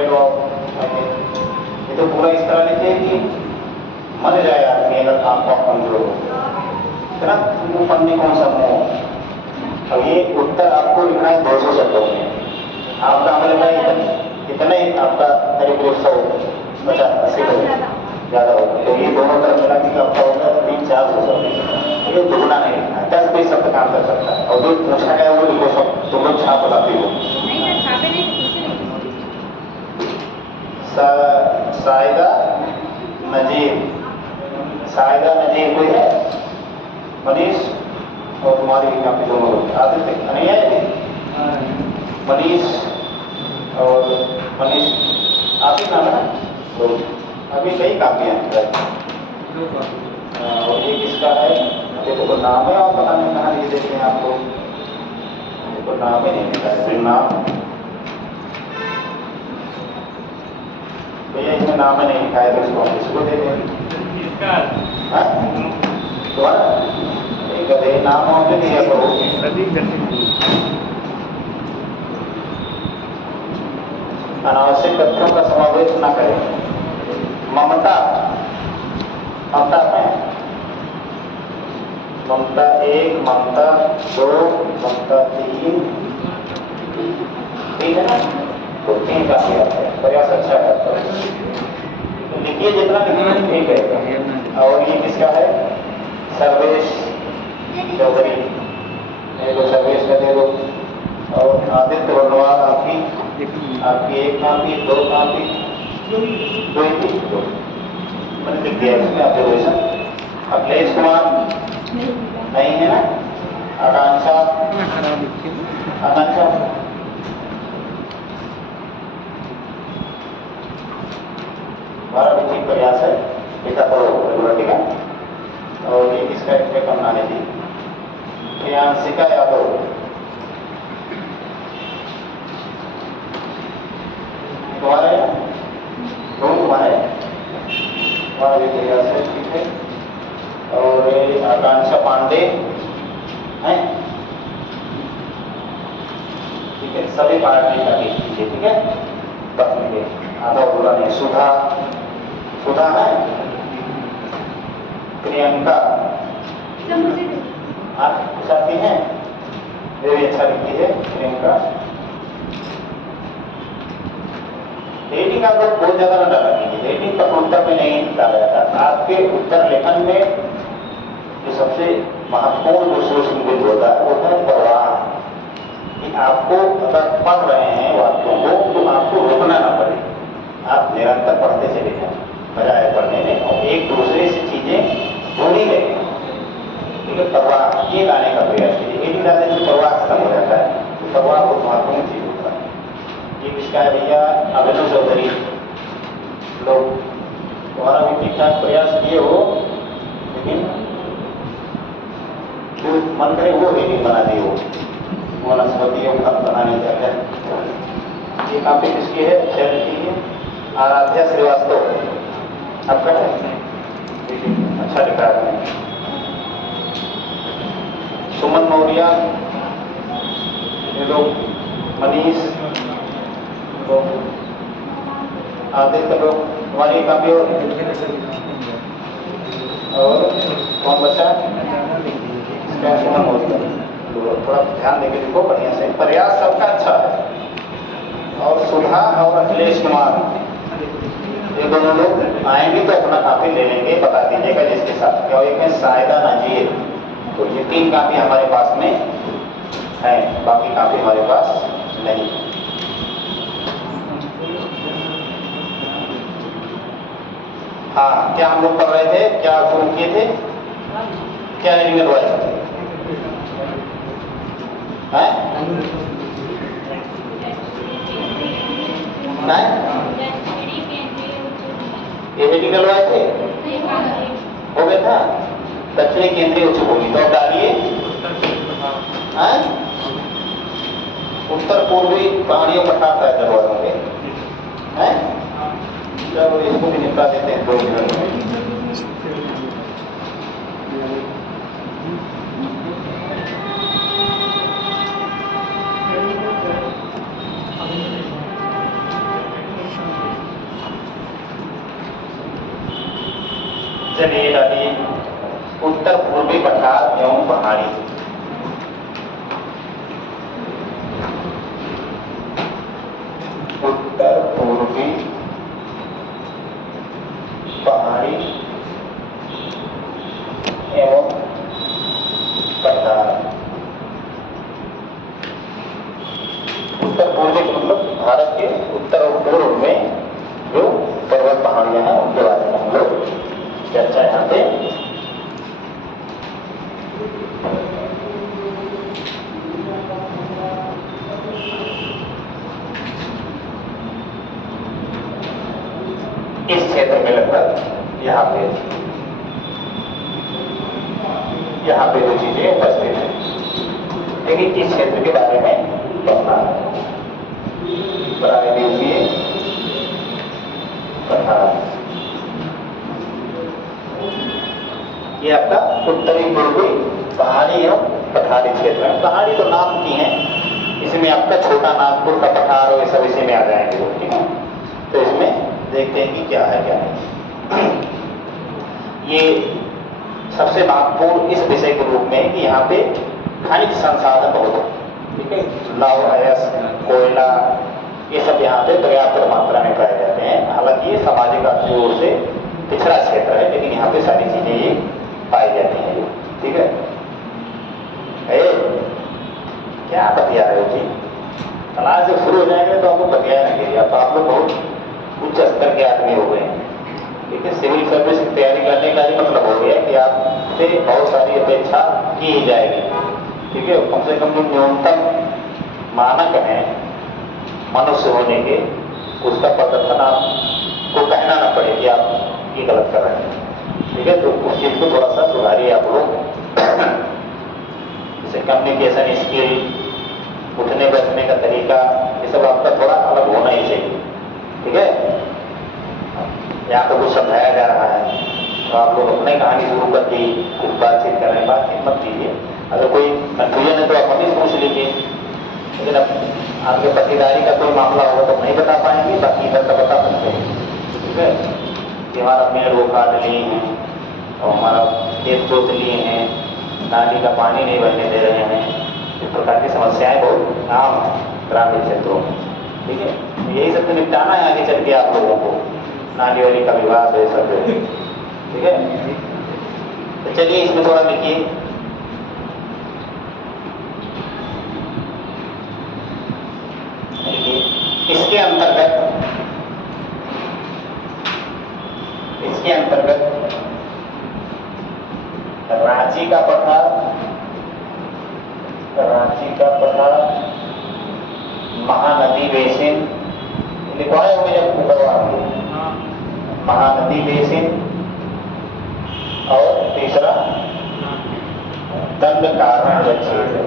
Shadow ये तो पूरा इस तरह लिखे कि मर जाए आदमी अगर आपका कमजोर हो, है ना। मुंह पन्नी कौन सा मुंह। अब ये उत्तर आपको लिखना है 200 शब्दों में। आपका हमें लगा इतना ही आपका करीब 150-80 ज़्यादा होगा, तो ये दोनों तरफ मिला के आपका होगा 300-400 शब्द। ये दुगना नहीं लिखना है, 10-20 शब्द काम कर सकता है। और जो पूछा गया वो लिखो सब, तुम लोग छाप लगाते हो। साइदा नजीर, साइदा नजीर कोई है? मनीष और तुम्हारी काफी दोनों लोग आदित्य नहीं है? मनीष और मनीष आप ही नाम है ना? तो अभी कई काफियां हैं। और ये किसका है? देखो तो नाम है और पता नहीं कहाँ लिख देते हैं आप लोग, देखो नाम ही नहीं लिखा है। फिर नाम भैया इसमें नाम ही नहीं लिखा है, तो इसको हम इसको दे देंगे। गधे नाम होते दिया करो। अनावश्यक तथ्यों का समावेश न करें। ममता, ममता में ममता 1, ममता 2, ममता 3, ठीक है ना? तो 3 का प्रयास अच्छा करता है। तो लिखिए जितना लिखना ठीक है। और ये किसका है? सर्वेश चौधरी, तो सर्वेश का दे दो। और आदित्य वर्णवाल आपकी 1 कापी, 2 कापी, 2 ही थी, 2 मैंने लिख दिया इसमें ऑब्जर्वेशन। अखिलेश कुमार नहीं है ना? आकांक्षा, आकांक्षा हमारा भी ठीक प्रयास है, लिखा पढ़ो रेगुलर, ठीक है। और ये किसका इसमें कम आने दी? प्रियांशिका यादव, तुम्हारे तुम्हारे तुम्हारा भी प्रयास है, ठीक है। और आकांक्षा पांडे है, ठीक है। सभी पार्टी का देख लीजिए, ठीक है। बस मुझे आधा बुरा नहीं। सुधा, सुधा है। प्रियंका आप साथी हैं, ये भी अच्छा लिखती है प्रियंका। रेटिंग आप लोग बहुत ज्यादा न डाला कीजिए, रेटिंग का उत्तर में नहीं डाला जाता। आपके उत्तर लेखन में जो सबसे महत्वपूर्ण जो सोच मुझे होता है वो है प्रवाह, कि आपको अगर पढ़ रहे हैं वाक्यों को तो आपको रुकना ना पड़े, आप निरंतर पढ़ते चले जाएं बजाय पढ़ने में, और एक दूसरे से चीजें जोड़ी गई, ठीक है। प्रवाह ये लाने का प्रयास कीजिए। रेटिंग डालने से प्रवाह खत्म हो जाता है, तो प्रवाह बहुत महत्वपूर्ण चीज होता है। ये किसका है भैया? अभिनव चौधरी। लोग तुम्हारा भी ठीक ठाक प्रयास किए हो, लेकिन जो मन करे वो रेटिंग बना दी हो, वनस्पतियों का बनाने जाता है। ये काफी किसकी है? चैरिटी है। आराध्या श्रीवास्तव आपका है, अच्छा लिखा है। सुमन मौर्य, ये लोग मनीष लोग, आदित्य लोग, तुम्हारी काफी और कौन बचा? सुमन मौर्य। थोड़ा ध्यान देकर लिखो बढ़िया से, प्रयास सबका अच्छा है। और सुधा और अखिलेश कुमार ये दोनों लोग आएंगे तो अपना काफी ले लेंगे, बता दीजिएगा जिसके साथ क्या। एक है साइदा नजीर, तो ये 3 कापी हमारे पास में है, बाकी कापी हमारे पास नहीं। हाँ, क्या हम लोग पढ़ रहे थे, क्या शुरू किए थे, क्या हेडिंग लगवाए थे? ये हेडिंग डलवाए थे, हो गया था। दक्षिणी केंद्रीय उच्च भूमि, तो अब डालिए उत्तर पूर्वी पहाड़ियों पठार तय करवाओगे हैं। चलो इसको भी निपटा देते हैं 2 मिनट में। चलिए डालिए उत्तर पूर्वी पठार एवं पहाड़ी। उत्तर पूर्वी पहाड़ी एवं पठार। उत्तर पूर्वी मतलब भारत के उत्तर और पूर्व में जो पर्वत पहाड़ियां हैं उनके बारे में हम लोग चर्चा यहाँ पे इस क्षेत्र में लगभग यहाँ पे जो चीजें उपस्थित है, लेकिन इस क्षेत्र के बारे में पढ़ना है। प्रायद्वीपीय पठार ये आपका उत्तरी पूर्वी पहाड़ी एवं पठारी क्षेत्र है। पहाड़ी तो नाम की है, इसमें आपका छोटा नागपुर का पठार और ये सब इसी में आ जाएंगे, ठीक है। तो इसमें देखते हैं कि क्या है क्या नहीं। ये सबसे महत्वपूर्ण इस विषय के रूप में कि यहाँ पे खनिज संसाधन बहुत है, ठीक है। लौह अयस्क कोयला ये सब यहाँ पे पर्याप्त मात्रा में पाए जाते हैं। हालांकि ये सामाजिक आर्थिक रूप से पिछड़ा क्षेत्र है, लेकिन यहाँ पे सारी चीजें ये पाई जाती हैं, ठीक है। क्या बतिया रहे हो जी? क्लास जब शुरू हो जाएंगे तो आपको बतिया नहीं, अब आप लोग बहुत उच्च स्तर के आदमी हो गए हैं, ठीक है। सिविल सर्विस की तैयारी करने का ही मतलब हो गया कि आपसे बहुत सारी अपेक्षा की ही जाएगी, ठीक है। कम से कम जो न्यूनतम मानक है मनुष्य होने के, उसका प्रदर्शन आपको कहना ना पड़े कि आप ये गलत कर रहे हैं, ठीक है। तो उस चीज को थोड़ा सा सुधारिए आप लोग। जैसे कम्युनिकेशन स्किल, उठने बैठने का तरीका, ये सब आपका थोड़ा अलग होना ही चाहिए, ठीक है। यहाँ तो कुछ समझाया जा रहा है तो आप लोग अपनी कहानी शुरू कर दी, कुछ बातचीत कर रहे हैं, बातचीत मत कीजिए। अगर कोई कंफ्यूजन है तो आप हमें पूछ लीजिए, लेकिन अब आपके पट्टीदारी का कोई मामला होगा तो नहीं बता पाएंगे, बाकी इधर का बता सकते हैं, ठीक है। कि हमारा पेड़ वो काट लिए हैं और हमारा खेत जोत लिए हैं, नाली का पानी नहीं बहने दे रहे हैं, इस प्रकार की समस्याएं बहुत आम हैं ग्रामीण क्षेत्रों में, ठीक है। यही सब तो निपटाना है आगे चल के आप लोगों को, नाली वाली का विवाद है सब, ठीक है। तो चलिए इसमें थोड़ा लिखिए। इसके अंतर्गत रांची का पठार, महानदी बेसिन लिखवाए होंगे जब करवा, महानदी बेसिन, और तीसरा दंडकारण्य क्षेत्र।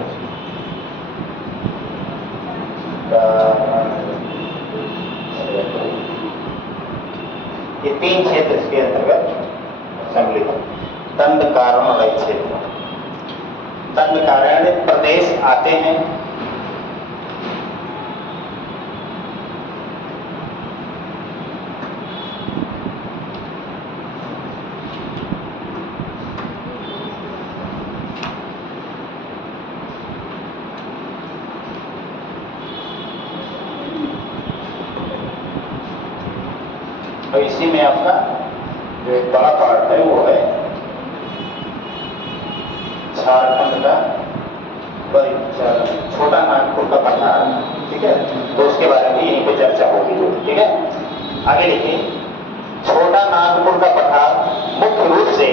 ये 3 क्षेत्र इसके अंतर्गत सम्मिलित है। दंडकारण्य क्षेत्र, दंडकारण्य प्रदेश आते हैं तो इसी में आपका जो एक बड़ा पार्ट है वो है झारखंड का छोटा नागपुर का पठार, ठीक है। तो उसके बारे में यहीं पे चर्चा होगी, ठीक है। आगे लिखिए, छोटा नागपुर का पठार मुख्य रूप से,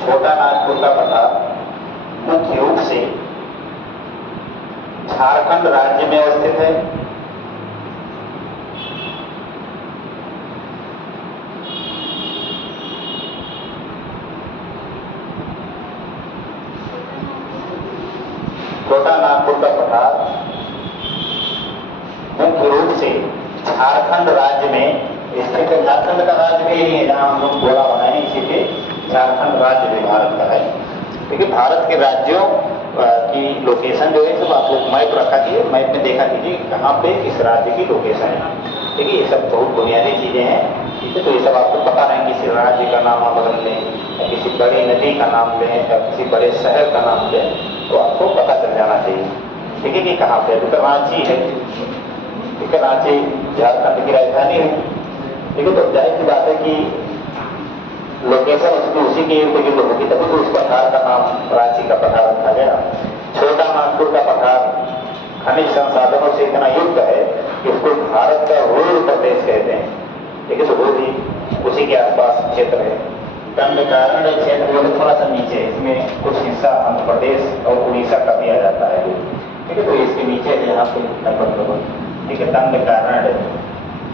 छोटा नागपुर का पठार मुख्य रूप से झारखंड राज्य में अवस्थित है। छोटा नागपुर का पठार मुख्य रूप से झारखंड राज्य में स्थित है। झारखंड का राज्य भी यही है जहां हम लोग गोला बनाए, इसी के झारखंड राज्य भी भारत का है। देखिए भारत के राज्यों की लोकेशन जो है सब आप लोग मैप रखा कीजिए, मैप में देखा कीजिए कहाँ पे किस राज्य की लोकेशन है। ठीक है, ये सब बहुत बुनियादी चीज़ें हैं, ठीक है। तो ये सब आपको पता है, किसी राज्य का नाम आप बदल लें या किसी बड़ी नदी का नाम लें या किसी बड़े शहर का नाम लें, तो आपको पता चल जाना चाहिए, ठीक है, कि कहाँ पे। तो रांची है, ठीक है, रांची झारखंड की राजधानी है, ठीक है। तो जाहिर सी बात है कि लोकेशन उसकी उसी के इर्द गिर्द होगी, तभी तो उस पठार का नाम रांची का पठार रखा गया। छोटा नागपुर का पठार खनिज संसाधनों से इतना युक्त है कि उसको भारत का रूर प्रदेश कहते हैं, ठीक है। तो वो भी उसी के आसपास क्षेत्र है। दंडकारण्य क्षेत्र जो है थोड़ा सा नीचे है, इसमें कुछ हिस्सा आंध्र प्रदेश और उड़ीसा का भी आ जाता है, ठीक है। तो इसके नीचे है यहाँ पे लगभग, ठीक है, दंडकारण्य।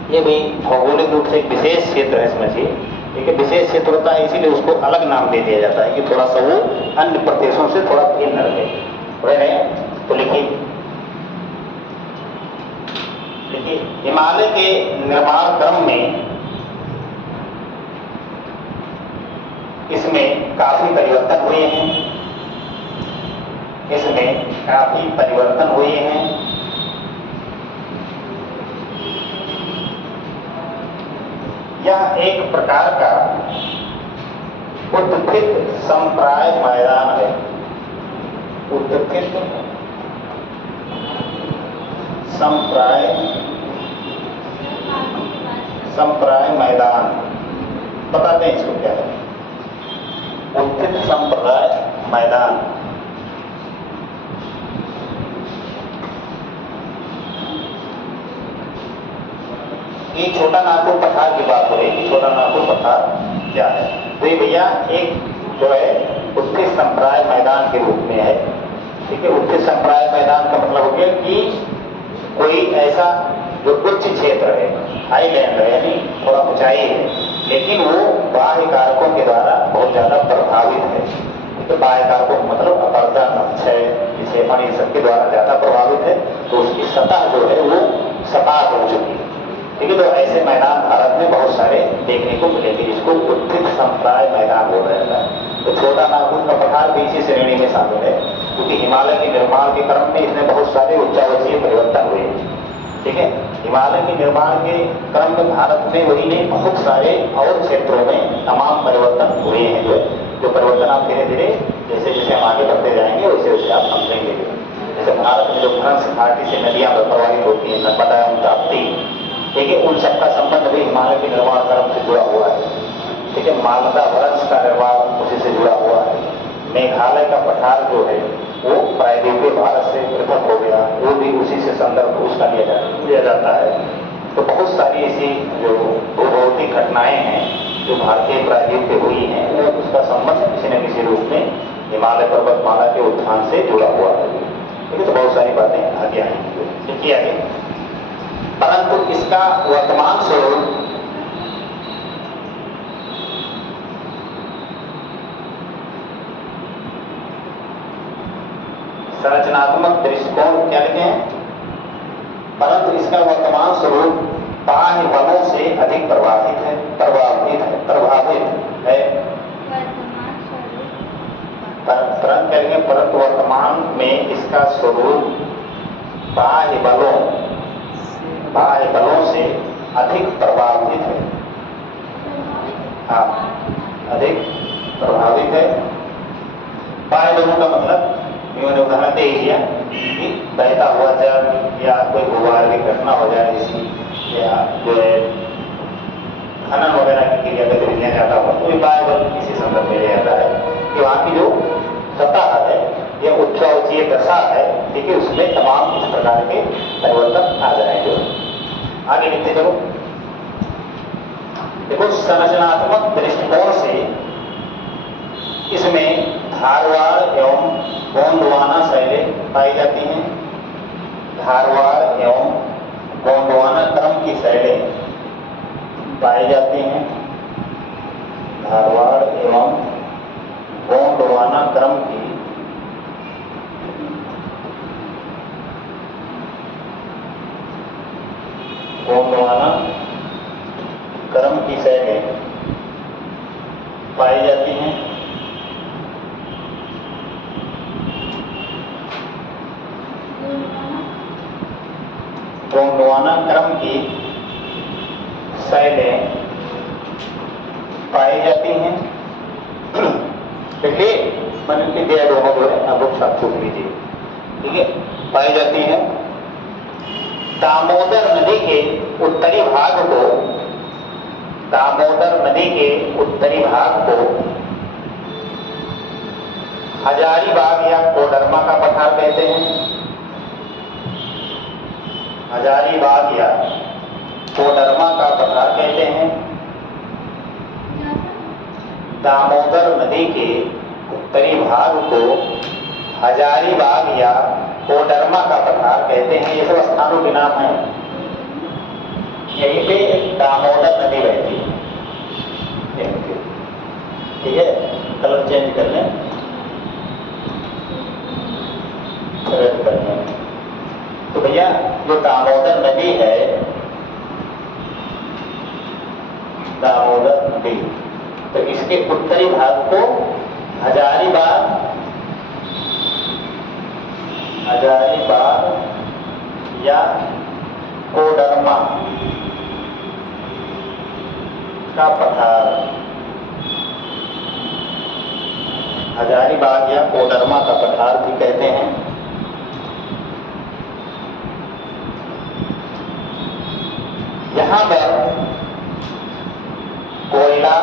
ये भी भौगोलिक रूप से एक विशेष क्षेत्र है इसमें से, ठीक है, विशेष क्षेत्र होता है, इसीलिए उसको अलग नाम दे दिया जाता है कि थोड़ा सा वो अन्य प्रदेशों से थोड़ा भिन्न रहे। तो लिखिए हिमालय के निर्माण क्रम में इसमें काफी परिवर्तन हुए हैं, इसमें काफी परिवर्तन हुए हैं। यह एक प्रकार का उत्थित संप्राय मैदान है, उत्थित संप्राय मैदान, बताते हैं इसको क्या है। उत्थित संप्राय मैदान, ये छोटा नागपुर पठार की बात हो रही है। छोटा नागपुर पठार क्या है? तो ये भैया एक जो है उत्थित संप्राय मैदान के रूप में है, ठीक है। उत्थित संप्राय मैदान का मतलब हो गया कि कोई ऐसा जो उच्च क्षेत्र है, हाईलैंड है, यानी थोड़ा ऊंचाई है, लेकिन वो बाह्य कारकों के द्वारा बहुत ज्यादा प्रभावित है। तो बाह्य कारकों मतलब अपरदन, क्षय, विक्षेपण, इन सबके द्वारा ज्यादा प्रभावित है, तो उसकी सतह जो है वो सपाट हो चुकी है, ठीक है। तो ऐसे मैदान भारत में बहुत सारे देखने को मिलेंगे, जिसको उत्थित संप्राय मैदान बोला जाता है। तो छोटा नागपुर का पठार भी इसी श्रेणी में शामिल है, क्योंकि हिमालय के निर्माण के क्रम में इसमें बहुत सारे उच्चावचीय परिवर्तन हुए, ठीक है। हिमालय के निर्माण के क्रम में भारत में वही नहीं, बहुत सारे और क्षेत्रों में तमाम परिवर्तन हुए हैं। जो परिवर्तन आप धीरे धीरे जैसे जैसे हम आगे बढ़ते जाएंगे वैसे वैसे आप समझेंगे। जैसे भारत में जो भ्रंश घाटी से नदियां प्रवाहित होती हैं, नर्मदा एवं ताप्ती, ठीक है, उन सबका संबंध भी हिमालय के निर्माण क्रम से जुड़ा हुआ है, ठीक है। मालदा भ्रंश का निर्माण उसी से जुड़ा हुआ है। मेघालय का पठार जो है वो प्रायद्वीपीय भारत से पृथक हो गया, वो भी उसी से संदर्भ उसका लिया जाता है। तो बहुत सारी ऐसी जो भौगोलिक घटनाएं हैं जो भारतीय प्रायद्वीप पे हुई हैं, वो उसका संबंध किसी न किसी रूप में हिमालय पर्वतमाला के उत्थान से जुड़ा हुआ है, ठीक है। तो बहुत सारी बातें आगे आएंगी, देखिए आगे। परंतु इसका वर्तमान स्वरूप संरचनात्मक दृष्टिकोण क्या लिखे हैं, परंतु इसका वर्तमान स्वरूप बाह्य बलों से अधिक प्रभावित है। परंतु वर्तमान में इसका स्वरूप बाह्य बलों से अधिक प्रभावित है, हाँ, अधिक प्रभावित है। बाह्य बलों का मतलब मैंने उदाहरण दे दिया कि बहता हुआ जल या कोई भूभार्गिक घटना हो जाए इसी, या जो है खनन वगैरह की क्रिया गतिविधियां ज्यादा हो, तो बाह्य बल इसी संदर्भ में लिया जाता है कि वहाँ की जो सतह है या उच्चावचीय दशा है, ठीक है, उसमें तमाम इस प्रकार के परिवर्तन आ जाएंगे। आगे लिखते चलो। देखो, संरचनात्मक दृष्टिकोण से इसमें धारवाड़ एवं गोंडवाना शैलें पाई जाती हैं। धारवाड़ एवं गोंडवाना क्रम की शैलें पाई जाती हैं। धारवाड़ एवं गोंडवाना क्रम की शैलें पाई जाती हैं। गोंडवाना क्रम की शैलें पाई जाती हैं। देखिए मैंने लिख दिया दोनों जो है, आप लोग साथ पूछ लीजिए, ठीक है। पाई जाती हैं। दामोदर नदी के उत्तरी भाग को, दामोदर नदी के उत्तरी भाग को हजारीबाग या कोडरमा का पठार कहते हैं। हजारीबाग या कोडरमा का पठार कहते हैं। दामोदर नदी के उत्तरी भाग को हजारीबाग या कोडरमा का पठार कहते हैं। ये सब स्थानों के नाम हैं। यहीं पे दामोदर नदी बहती है, ठीक है। कलर चेंज कर लें, रेड कर लें। तो भैया जो दामोदर नदी है, दामोदर नदी, तो इसके उत्तरी भाग को हजारीबाग, हजारीबाग या कोडरमा का पठार, हजारीबाग या कोडरमा का पठार भी कहते हैं। यहां पर कोयला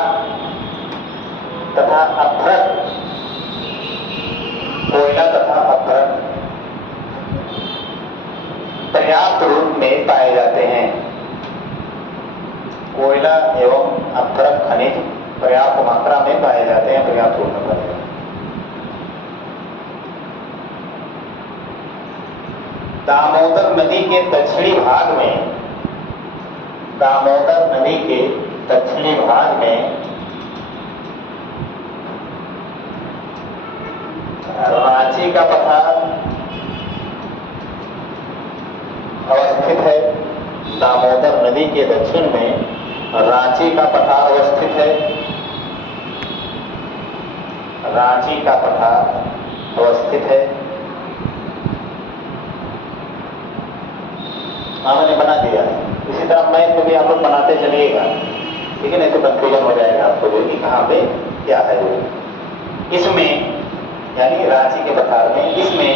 तथा अपभ्रक, कोयला तथा अपभ्रक पर्याप्त रूप में पाए जाते हैं। कोयला एवं अपभ्रक खनिज पर्याप्त मात्रा में पाए जाते हैं, पर्याप्त रूप में पाए जाते हैं। दामोदर नदी के दक्षिणी भाग में, दामोदर नदी के दक्षिणी भाग में रांची का पठार अवस्थित है। दामोदर नदी के दक्षिण में रांची का पठार अवस्थित है। रांची का पठार अवस्थित है। हाँ मैंने बना दिया है। इसी तरह मैप को भी आप लोग बनाते चलिएगा, ठीक है, नहीं तो कंफ्यूजन हो जाएगा आपको जो कि कहाँ पे क्या है वो। इसमें यानी रांची के पठार में, इसमें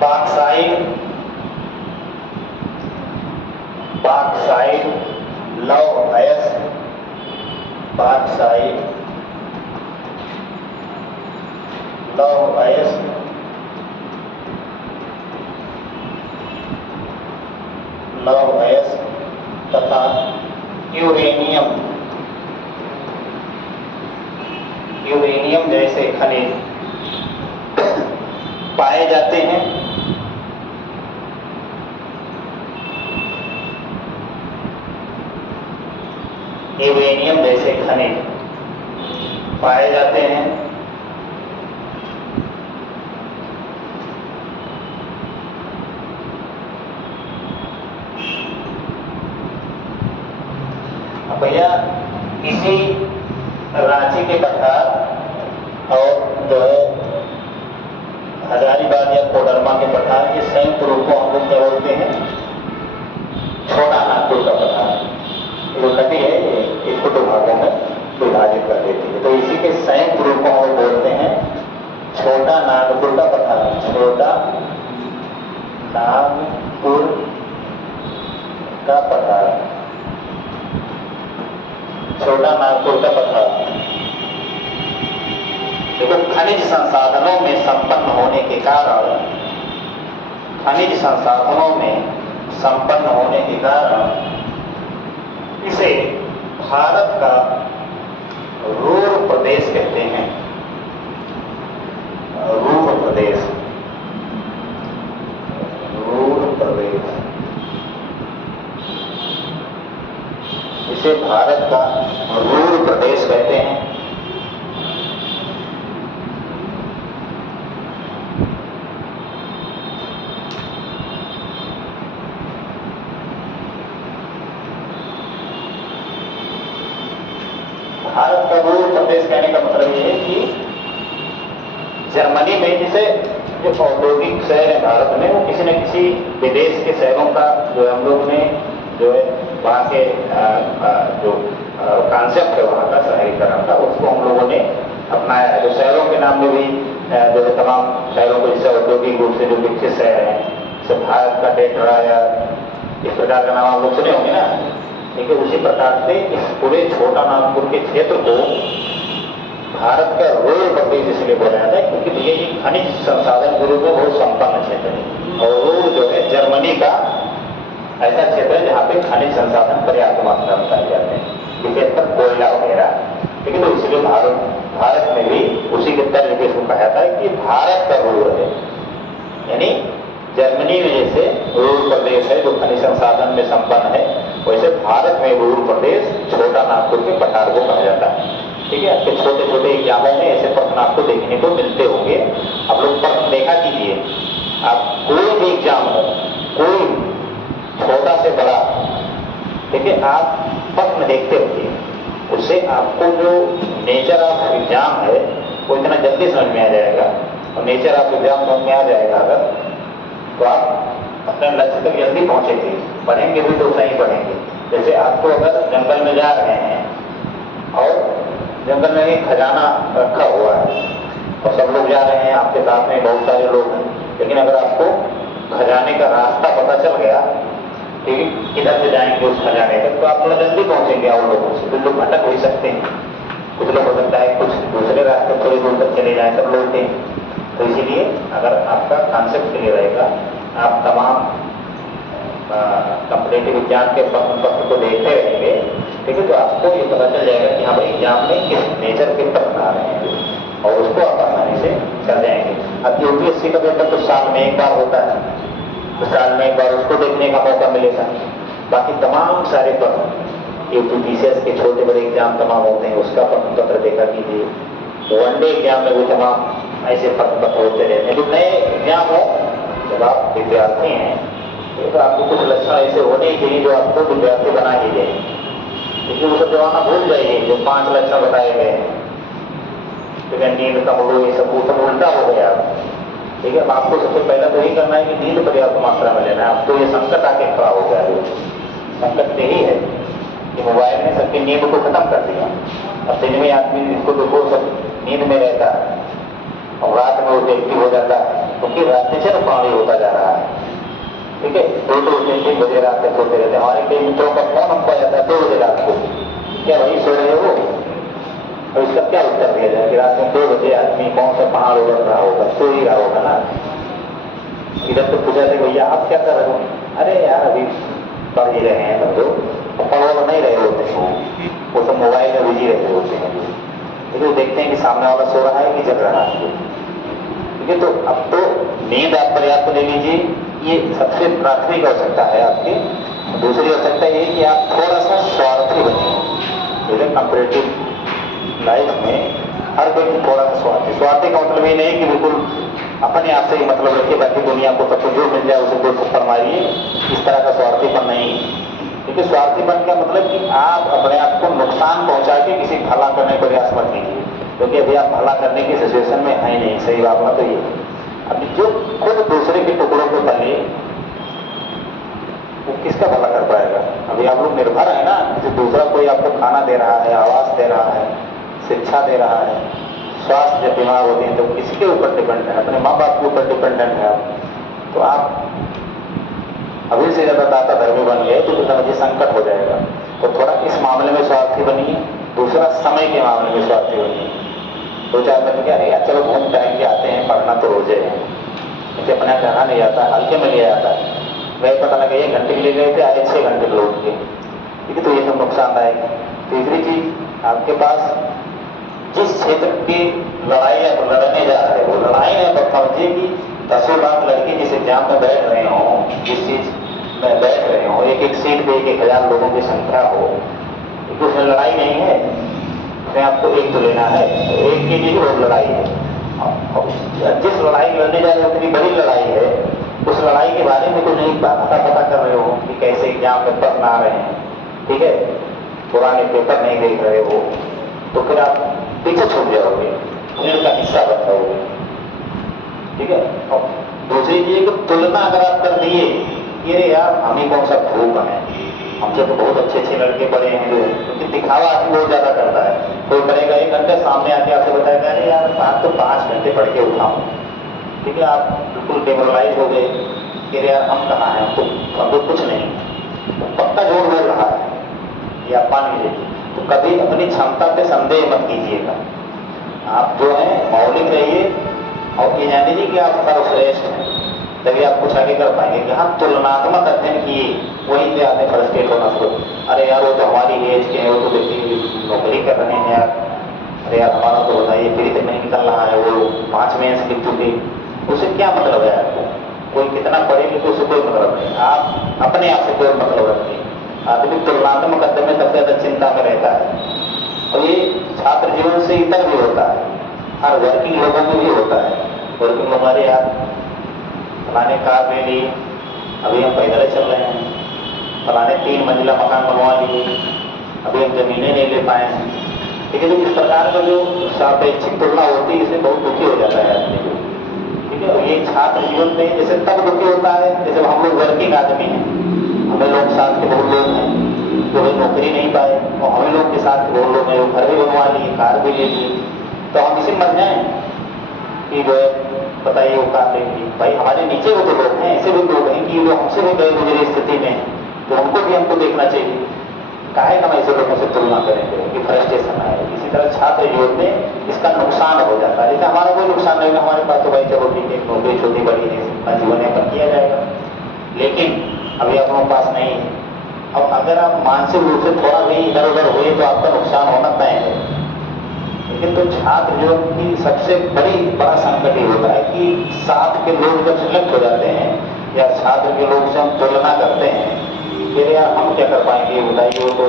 बॉक्साइट, बॉक्साइट, लौह अयस्क, बॉक्साइट, लौह अयस्क, लौह अयस्क तथा यूरेनियम, यूरेनियम जैसे खनिज पाए जाते हैं। यूरेनियम जैसे खनिज पाए जाते हैं। भैया इसी रांची के पठार और जो है हजारीबाग या कोडरमा के पठार के संयुक्त रूप को हम लोग क्या बोलते हैं? छोटा नागपुर का पठार। जो नदी है इसको दो भागों में विभाजित कर देती है, तो इसी के संयुक्त रूप को हम बोलते हैं छोटा नागपुर का पठार। छोटा नागपुर का पठार, छोटा नागपुर का पठार। देखो खनिज संसाधनों में संपन्न होने के कारण, खनिज संसाधनों में संपन्न होने के कारण इसे भारत का रूर प्रदेश कहते हैं। रूर प्रदेश, रूर प्रदेश, इसे भारत का रूर प्रदेश कहते हैं। भारत का रूर प्रदेश कहने का मतलब यह है कि जर्मनी में जिसे जो औद्योगिक शहर है भारत में, वो किसी न किसी विदेश के शहरों का जो हम लोग ने जो है वहाँ के जो कॉन्सेप्ट है वहाँ का शहरीकरण का, उसको हम लोगों ने अपनाया है। तो शहरों के नाम में भी जो है तमाम शहरों को, जैसे औद्योगिक रूप से जो विकसित शहर हैं, जैसे भारत का डेट्रा या इस प्रकार का नाम आप लोग सुने होंगे ना, ठीक है। उसी प्रकार से इस पूरे छोटा नागपुर के क्षेत्र को भारत का रूरल प्रदेश इसलिए बोला जाता है क्योंकि ये खनिज संसाधन के रूप में बहुत संपन्न क्षेत्र है। और रूर जो है जर्मनी का ऐसा क्षेत्र है जहाँ पे खनिज संसाधन पर्याप्त मात्रा में पाए जाते हैं, विशेषकर कोयला वगैरह, ठीक है। तो इसलिए भारत में भी उसी के तरीके से कहा जाता है कि भारत का रूर है, यानी जर्मनी में जैसे रूर प्रदेश है जो खनिज संसाधन में संपन्न है, वैसे भारत में रूर प्रदेश छोटा नागपुर के पठार को कहा जाता है, ठीक है। आपके छोटे छोटे एग्जामों में ऐसे प्रश्न आपको देखने को मिलते होंगे। आप लोग प्रश्न देखा कीजिए, आप कोई भी एग्जाम हो, कोई छोटा से बड़ा, ठीक है, आप प्रश्न देखते होंगे, उससे आपको जो नेचर ऑफ एग्जाम है वो इतना जल्दी समझ में आ जाएगा। और नेचर ऑफ एग्जाम समझ में आ जाएगा अगर, तो आप अपने लक्ष्य तक जल्दी पहुंचेंगे। पढ़ेंगे भी तो सही पढ़ेंगे। जैसे आपको अगर जंगल में जा रहे हैं और जंगल में एक खजाना रखा हुआ है और सब लोग जा रहे हैं, आपके साथ में बहुत सारे लोग हैं, लेकिन अगर आपको खजाने का रास्ता पता चल गया, ठीक है, किधर से जाएंगे उस खजाने तक, तो आप थोड़ा जल्दी पहुंचेंगे और लोगों से। कुछ लोग भटक भी सकते हैं, कुछ लोग हो सकता है कुछ दूसरे रास्ते थोड़ी दूर तक चले जाएं, सब लोग थे। तो इसीलिए अगर आपका कॉन्सेप्ट क्लियर रहेगा, आप तमाम कॉम्पिटेटिव एग्जाम के प्रश्न पत्र को देखते रहेंगे, ठीक है, तो आपको ये पता चल जाएगा कि हाँ भाई एग्जाम में किस नेचर के प्रश्न आ रहे हैं और उसको आप आसानी से कर जाएंगे। अब यूपीएससी का पेपर तो साल में एक बार होता है, तो साल में एक बार उसको देखने का मौका मिलेगा। बाकी तमाम सारे प्रश्न यूपीपीसीएस के छोटे बड़े एग्जाम तमाम होते हैं, उसका प्रश्न पत्र देखा कीजिए। वनडे एग्जाम में भी तमाम ऐसे प्रश्न पत्र होते रहते हैं। जो नए एग्जाम हो, जब आप विद्यार्थी हैं तो आपको कुछ लक्षण ऐसे होने के लिए जो आपको विद्यार्थी बना ही जाए, क्योंकि वो सब जमाना भूल जाइए जो 5 लक्षण बताए गए हैं, ठीक है, नींद कम हो, ये सब वो सब उल्टा हो गया। ठीक है, अब आपको सबसे पहले तो यही करना है कि नींद पर्याप्त मात्रा में लेना है। अब तो ये संकट आके खड़ा हो गया है, संकट यही है कि मोबाइल ने सबकी नींद को खत्म कर दिया। अब दिन में आदमी इसको देखो सब नींद में रहता है और रात में वो एक्टिव हो जाता है, क्योंकि रात्रिचर पानी होता जा रहा है, ठीक है। 2-2, 3-3 बजे रात तक सोते रहते हैं। हमारे कई मित्रों का फोन हमको आ जाता है 2 बजे रात को, क्या भाई सो रहे हो? और इसका क्या उत्तर दिया जाए कि रात में 2 बजे आदमी कौन सा पहाड़ उड़ रहा होगा, सो ही रहा होगा ना। इधर तो पूछा था भैया आप क्या कर रहे हो? अरे यार अभी पढ़ ही रहे हैं सब लोग, पढ़ो नहीं रहे होते हैं, वो सब मोबाइल में बिजी रहते होते हैं। लेकिन देखते हैं कि सामने वाला सो रहा है कि जग रहा है, ठीक है। तो अब तो नींद आप पर्याप्त ले लीजिए, ये सबसे प्राथमिक आवश्यकता है आपकी। दूसरी आवश्यकता ये कि आप थोड़ा सा स्वार्थी बनिए। जैसे कॉम्पिटेटिव लाइफ में हर कोई थोड़ा सा स्वार्थी का मतलब ये नहीं कि बिल्कुल अपने आप से ही मतलब रखिए, बाकी दुनिया को सब कुछ जो मिल जाए उसे कोई थप्पड़ मारिए, इस तरह का स्वार्थीपन नहीं। क्योंकि स्वार्थीपन का मतलब कि आप अपने आप को नुकसान पहुंचा के किसी भला करने का प्रयास मत कीजिए, क्योंकि अभी आप भला करने की सिचुएशन में है नहीं। सही बात ना, तो ये अभी जो खुद दूसरे के टुकड़ों को तले वो किसका भला कर पाएगा? अभी आप लोग निर्भर है ना, कि दूसरा कोई आपको खाना दे रहा है, आवास दे रहा है, शिक्षा दे रहा है, स्वास्थ्य जब बीमार होते हैं तो किसके ऊपर डिपेंड है? अपने माँ बाप के ऊपर डिपेंडेंट है आप। तो आप अभी से ज्यादा दाता धर्मी बन गए तो समझिए संकट हो जाएगा। तो थोड़ा इस मामले में स्वार्थी बनिए। दूसरा, समय के मामले में स्वार्थी बनिए। 2-4 बच्चे क्या यार चलो घूम टहल के आते हैं, पढ़ना तो रोजे है, इसे अपना कहना नहीं आता, हल्के में लिया जाता है। वही पता लगा 1 घंटे के लिए गए थे, आए 6 घंटे लौट के, ठीक है। तो ये सब नुकसानदायक है। तीसरी चीज, आपके पास जिस क्षेत्र की लड़ाई आप लड़ने जा रहे हो, लड़ाई में समझिए कि 10 लाख लड़के जिस एग्जाम में बैठ रहे हो, जिस चीज में बैठ रहे हो, एक सीट पे 1,000 लोगों की संख्या हो, तो उसमें लड़ाई नहीं है, उसमें आपको एक तो लेना है, एक के लिए और लड़ाई है। जिस लड़ाई लड़ने जा रहे हो उतनी बड़ी लड़ाई है, उस लड़ाई के बारे में तो नहीं पता कर रहे हो कि कैसे एग्जाम में प्रश्न आ रहे हैं, ठीक है, पुराने पेपर नहीं देख रहे हो, तो फिर आप पीछे छूट जाओगे, भीड़ का हिस्सा बन जाओगे। ठीक है। और दूसरी चीज की तुलना अगर आप कर दिए कि अरे यार हम ही कौन सा भूख है, हमसे तो बहुत अच्छे अच्छे लड़के पड़े हैं जो, क्योंकि दिखावा आदमी बहुत ज्यादा करता है। कोई करेगा 1 घंटे, सामने आके आपसे बताएगा अरे यार आप तो 5 घंटे पढ़ के उठाओ, ठीक है। आप बिल्कुल डेमोरलाइज हो गए कि अरे यार हम कहाँ हैं, हम तो कुछ नहीं, पक्का झूठ बोल रहा है, ये आप मान लीजिए। तो कभी अपनी क्षमता पे संदेह मत कीजिएगा, आप जो है मौलिक रहिए और ये जान लीजिए कि आप सर्वश्रेष्ठ हैं, तभी आप कुछ आगे कर पाएंगे। कि हाँ तुलनात्मक अध्ययन किए, वहीं से आते फ्रस्ट्रेट होना शुरू, अरे यार वो तो हमारी एज के हैं, वो तो देखिए नौकरी कर रहे हैं यार, अरे यार हमारा तो बताइए फ्री तक नहीं निकल रहा है, वो 5 मेंस लिख चुके, उससे क्या मतलब है आपको? कोई कितना पढ़े लिखे उससे कोई मतलब नहीं, आप अपने आप से कोई मतलब रखिए। आदमी तुलनात्मक अध्ययन में सबसे ज्यादा चिंता में रहता है, और ये छात्र जीवन से इतर भी होता है, हर वर्किंग लोगों में भी होता है। वर्किंग हमारे यार फलाने कार ले ली, अभी हम पैदल चल रहे हैं, फलाने 3 मंजिला मकान बनवा लिए, अभी हम जमीनें नहीं ले पाए हैं, ठीक है। तो इस प्रकार का जो सापेक्षिक तुलना होती है, इससे बहुत दुखी हो जाता है आदमी, ठीक है। और ये छात्र जीवन में जैसे तब दुखी होता है जैसे हम लोग वर्किंग आदमी हैं, हमें लोग साथ के बहुत लोग हैं जो भी नौकरी नहीं पाए, और हमें लोग के साथ के बहुत लोग हैं वो घर भी बनवा लिए, कार भी ले लिए, तो हम इसी मर जाएं कि जो है बताइए वो कार लेंगे। भाई हमारे नीचे वो तो लोग हैं, ऐसे भी लोग हैं कि जो हमसे भी गए गुजरी स्थिति में, तो उनको भी हमको देखना चाहिए। काहे हम ऐसे लोगों से तुलना करेंगे कि फ्रस्ट्रेशन आए। इसी तरह छात्र जीवन में इसका नुकसान हो जाता है। जैसे हमारा कोई नुकसान नहीं, हमारे पास तो भाई चलो ठीक है, नौकरी छोटी बड़ी है, अपना जीवन यापन किया जाएगा, लेकिन अभी अपनों पास नहीं है। अब अगर आप मानसिक रूप से थोड़ा भी इधर उधर हुए तो आपका नुकसान होना तय है। लेकिन तो छात्र जीवन की सबसे बड़ा संकट ये होता है कि साथ के लोग जब सिलेक्ट हो जाते हैं या छात्र के लोग से हम तुलना करते हैं, फिर यार हम क्या कर पाएंगे बताइए। वो तो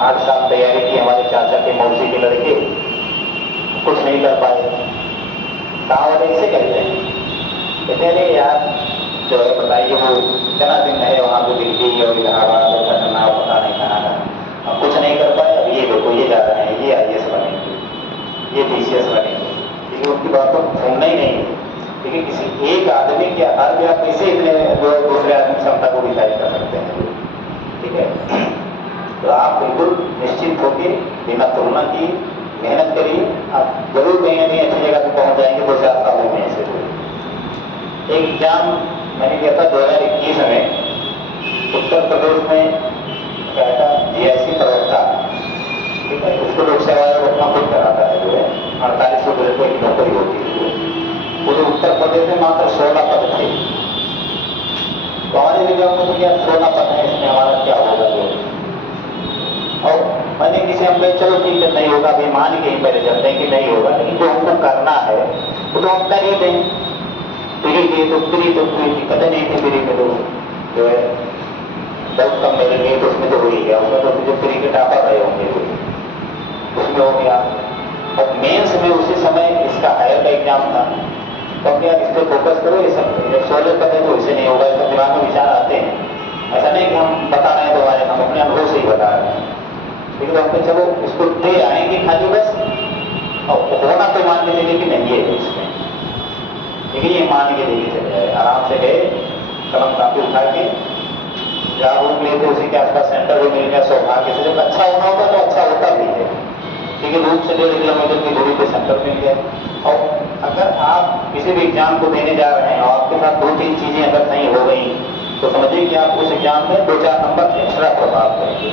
8 साल तैयारी की, हमारे चाचा के मौसी के लड़के कुछ नहीं कर पाए, गाँव वाले इसे कहते हैं, कहते हैं अरे यार जो है बताइए वो इतना दिन है वहाँ पे दिल्ली और इलाहाबाद और पटना पता नहीं कहाँ का, अब कुछ नहीं कर पाए। अब ये देखो ये जा रहे हैं, ये IAS बनेंगे, ये BCS बनेंगे, लेकिन उनकी बात तो सुनना ही नहीं है। लेकिन किसी एक आदमी के आधार पर आप कैसे इतने दूसरे आदमी क्षमता को डिसाइड कर सकते हैं, ठीक है। तो आप बिल्कुल निश्चित होकर बिना तुलना की मेहनत करिए, आप जरूर कहीं ना कहीं अच्छी जगह पर पहुंच जाएंगे। 2-4 सालों में ऐसे एक एग्जाम मैंने किया था 2021 में, उत्तर प्रदेश में क्या था GIC प्रवक्ता, ठीक है। उसको लोक सेवा आयोग अपना खुद कराता है, जो है 4800 रुपये की नौकरी होती है। वो जो उत्तर प्रदेश में मात्र 16 पद थे, तो हमारे विभाग में तो क्या 16 पद है, इसमें हमारा क्या होगा जो। और मैंने किसी हम कहे चलो ठीक है नहीं होगा, अभी मान के ही पहले चलते हैं कि नहीं होगा, लेकिन जो हमको करना है वो तो हम कर ही दें। फ्री की तो फ्री दिक्कत नहीं थी, फ्री में तो जो है बहुत कम मेरे लिए तो उसमें तो हो ही गया, उसमें तो जो फ्री के टापर रहे होंगे उसमें हो गया। और मेंस में उसी समय इसका हायर का एग्जाम था, तो क्या इस पर फोकस करो, ये सब जब 16 पद है तो इससे नहीं होगा, इसका दिमाग में विचार आते हैं। ऐसा नहीं कि हम बता रहे हैं तो हमारे, हम अपने अनुभव से ही बता रहे हैं, लेकिन हम तो चलो इसको दे आएंगे खाली बस, और होना तो मान के चलिए कि नहीं है इसमें, लेकिन ये मान के देखिए चले जाए। आराम से गए, कलम कापी उठा के जहाँ रूम लेते उसी के आसपास सेंटर भी मिल गया, सौभाग्य से जब अच्छा होना होता तो अच्छा होता भी है, लेकिन रूम से 1.5 किलोमीटर की दूरी पे सेंटर मिल गया। और अगर आप किसी भी एग्जाम को देने जा रहे हैं और आपके साथ 2-3 चीजें अगर सही हो गई तो समझिए कि आप उस एग्जाम में 2-4 नंबर एक्स्ट्रा प्रभाव करेंगे।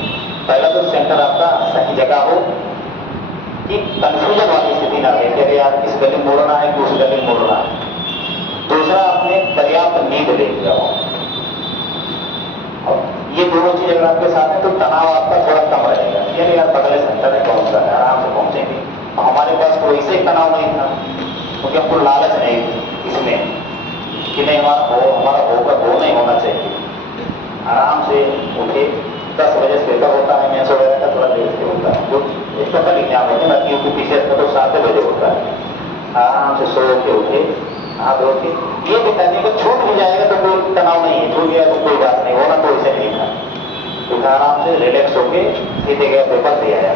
पहला तो सेंटर आपका सही जगह हो, कि कंफ्यूजन वाली स्थिति ना रहे कि यार इस गली मोड़ना है कि उस गली मोड़ना है। दूसरा, आपने पर्याप्त नींद ले लिया हो, और ये दोनों चीज अगर आपके साथ है तो तनाव आपका थोड़ा कम रहेगा। यार बगले सेंटर है, कौन सा है, आराम से पहुंचेंगे। हमारे पास कोई ऐसे तनाव नहीं था, क्योंकि हमको लालच नहीं थी इसमें कि नहीं हमारा होकर वो नहीं होना चाहिए। आराम से उठे, 10 बजे से पेपर होता है, मेंस वगैरह का थोड़ा देर से होता है, जो स्पेशल एग्जाम होते हैं, बाकी UPPCS का तो 7 बजे होता है। आराम से सो के उठे, हाथ धो के, ये बताने को छूट भी जाएगा तो कोई तनाव नहीं है, छूट गया तो कोई बात नहीं, होना तो इसे नहीं था। उठा आराम से रिलैक्स होके सीधे गया, पेपर दे आया।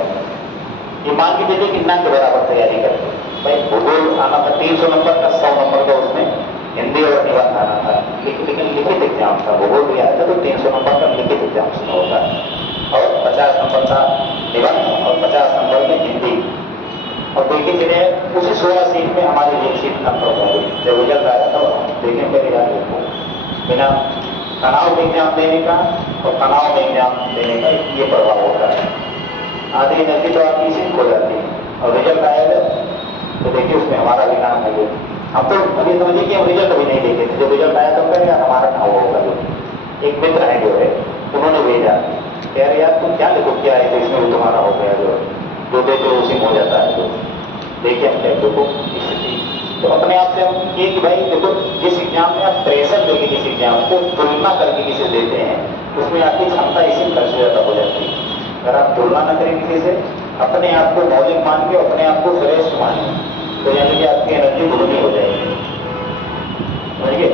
ये मान के चलिए कि ना के बराबर तैयारी करके, भाई भूगोल आना था 300 नंबर का, 100 नंबर का उसमें हिंदी और निबंध आना था, लेकिन लिखित एग्जाम था। भूगोल भी आया था तो 300 नंबर का लिखित एग्जाम उसमें होता है और 50 नंबर का निबंध और 50 नंबर में हिंदी। और देखिए चले उसी 16 सीट में हमारी एक सीट कंफर्म हो गई। जब रिजल्ट आया तो देखें पहले यार देखो, बिना तनाव में एग्जाम देने का और तनाव में एग्जाम देने का ये प्रभाव होता है। आधी एनर्जी तो आपकी इसी खो जाती है और रिजल्ट आएगा तो देखिए उसमें हमारा भी नाम है। हम तो अभी समझिए कि हम रिजल्ट अभी नहीं देखे थे, जब रिजल्ट आया तो कह यार हमारा नाम होगा। जो एक मित्र है जो है उन्होंने भेजा, कह रहे यार तुम क्या लिखो क्या है, तो इसमें भी तुम्हारा हो गया। जो देते उसी में हो जाता है। तो देखिए हम क्या देखो स्थिति, तो अपने आप से हम ये कि भाई देखो जिस एग्जाम में आप प्रेशर देके किसी एग्जाम को तुलना करके किसी देते हैं उसमें आपकी क्षमता इसी खर्च ज्यादा हो जाती है। अगर आप तुलना न करें किसी से, अपने आप को मौलिक मान के अपने आप को श्रेष्ठ माने, तो यानी कि आपकी एनर्जी दुगनी हो जाएगी। समझिए,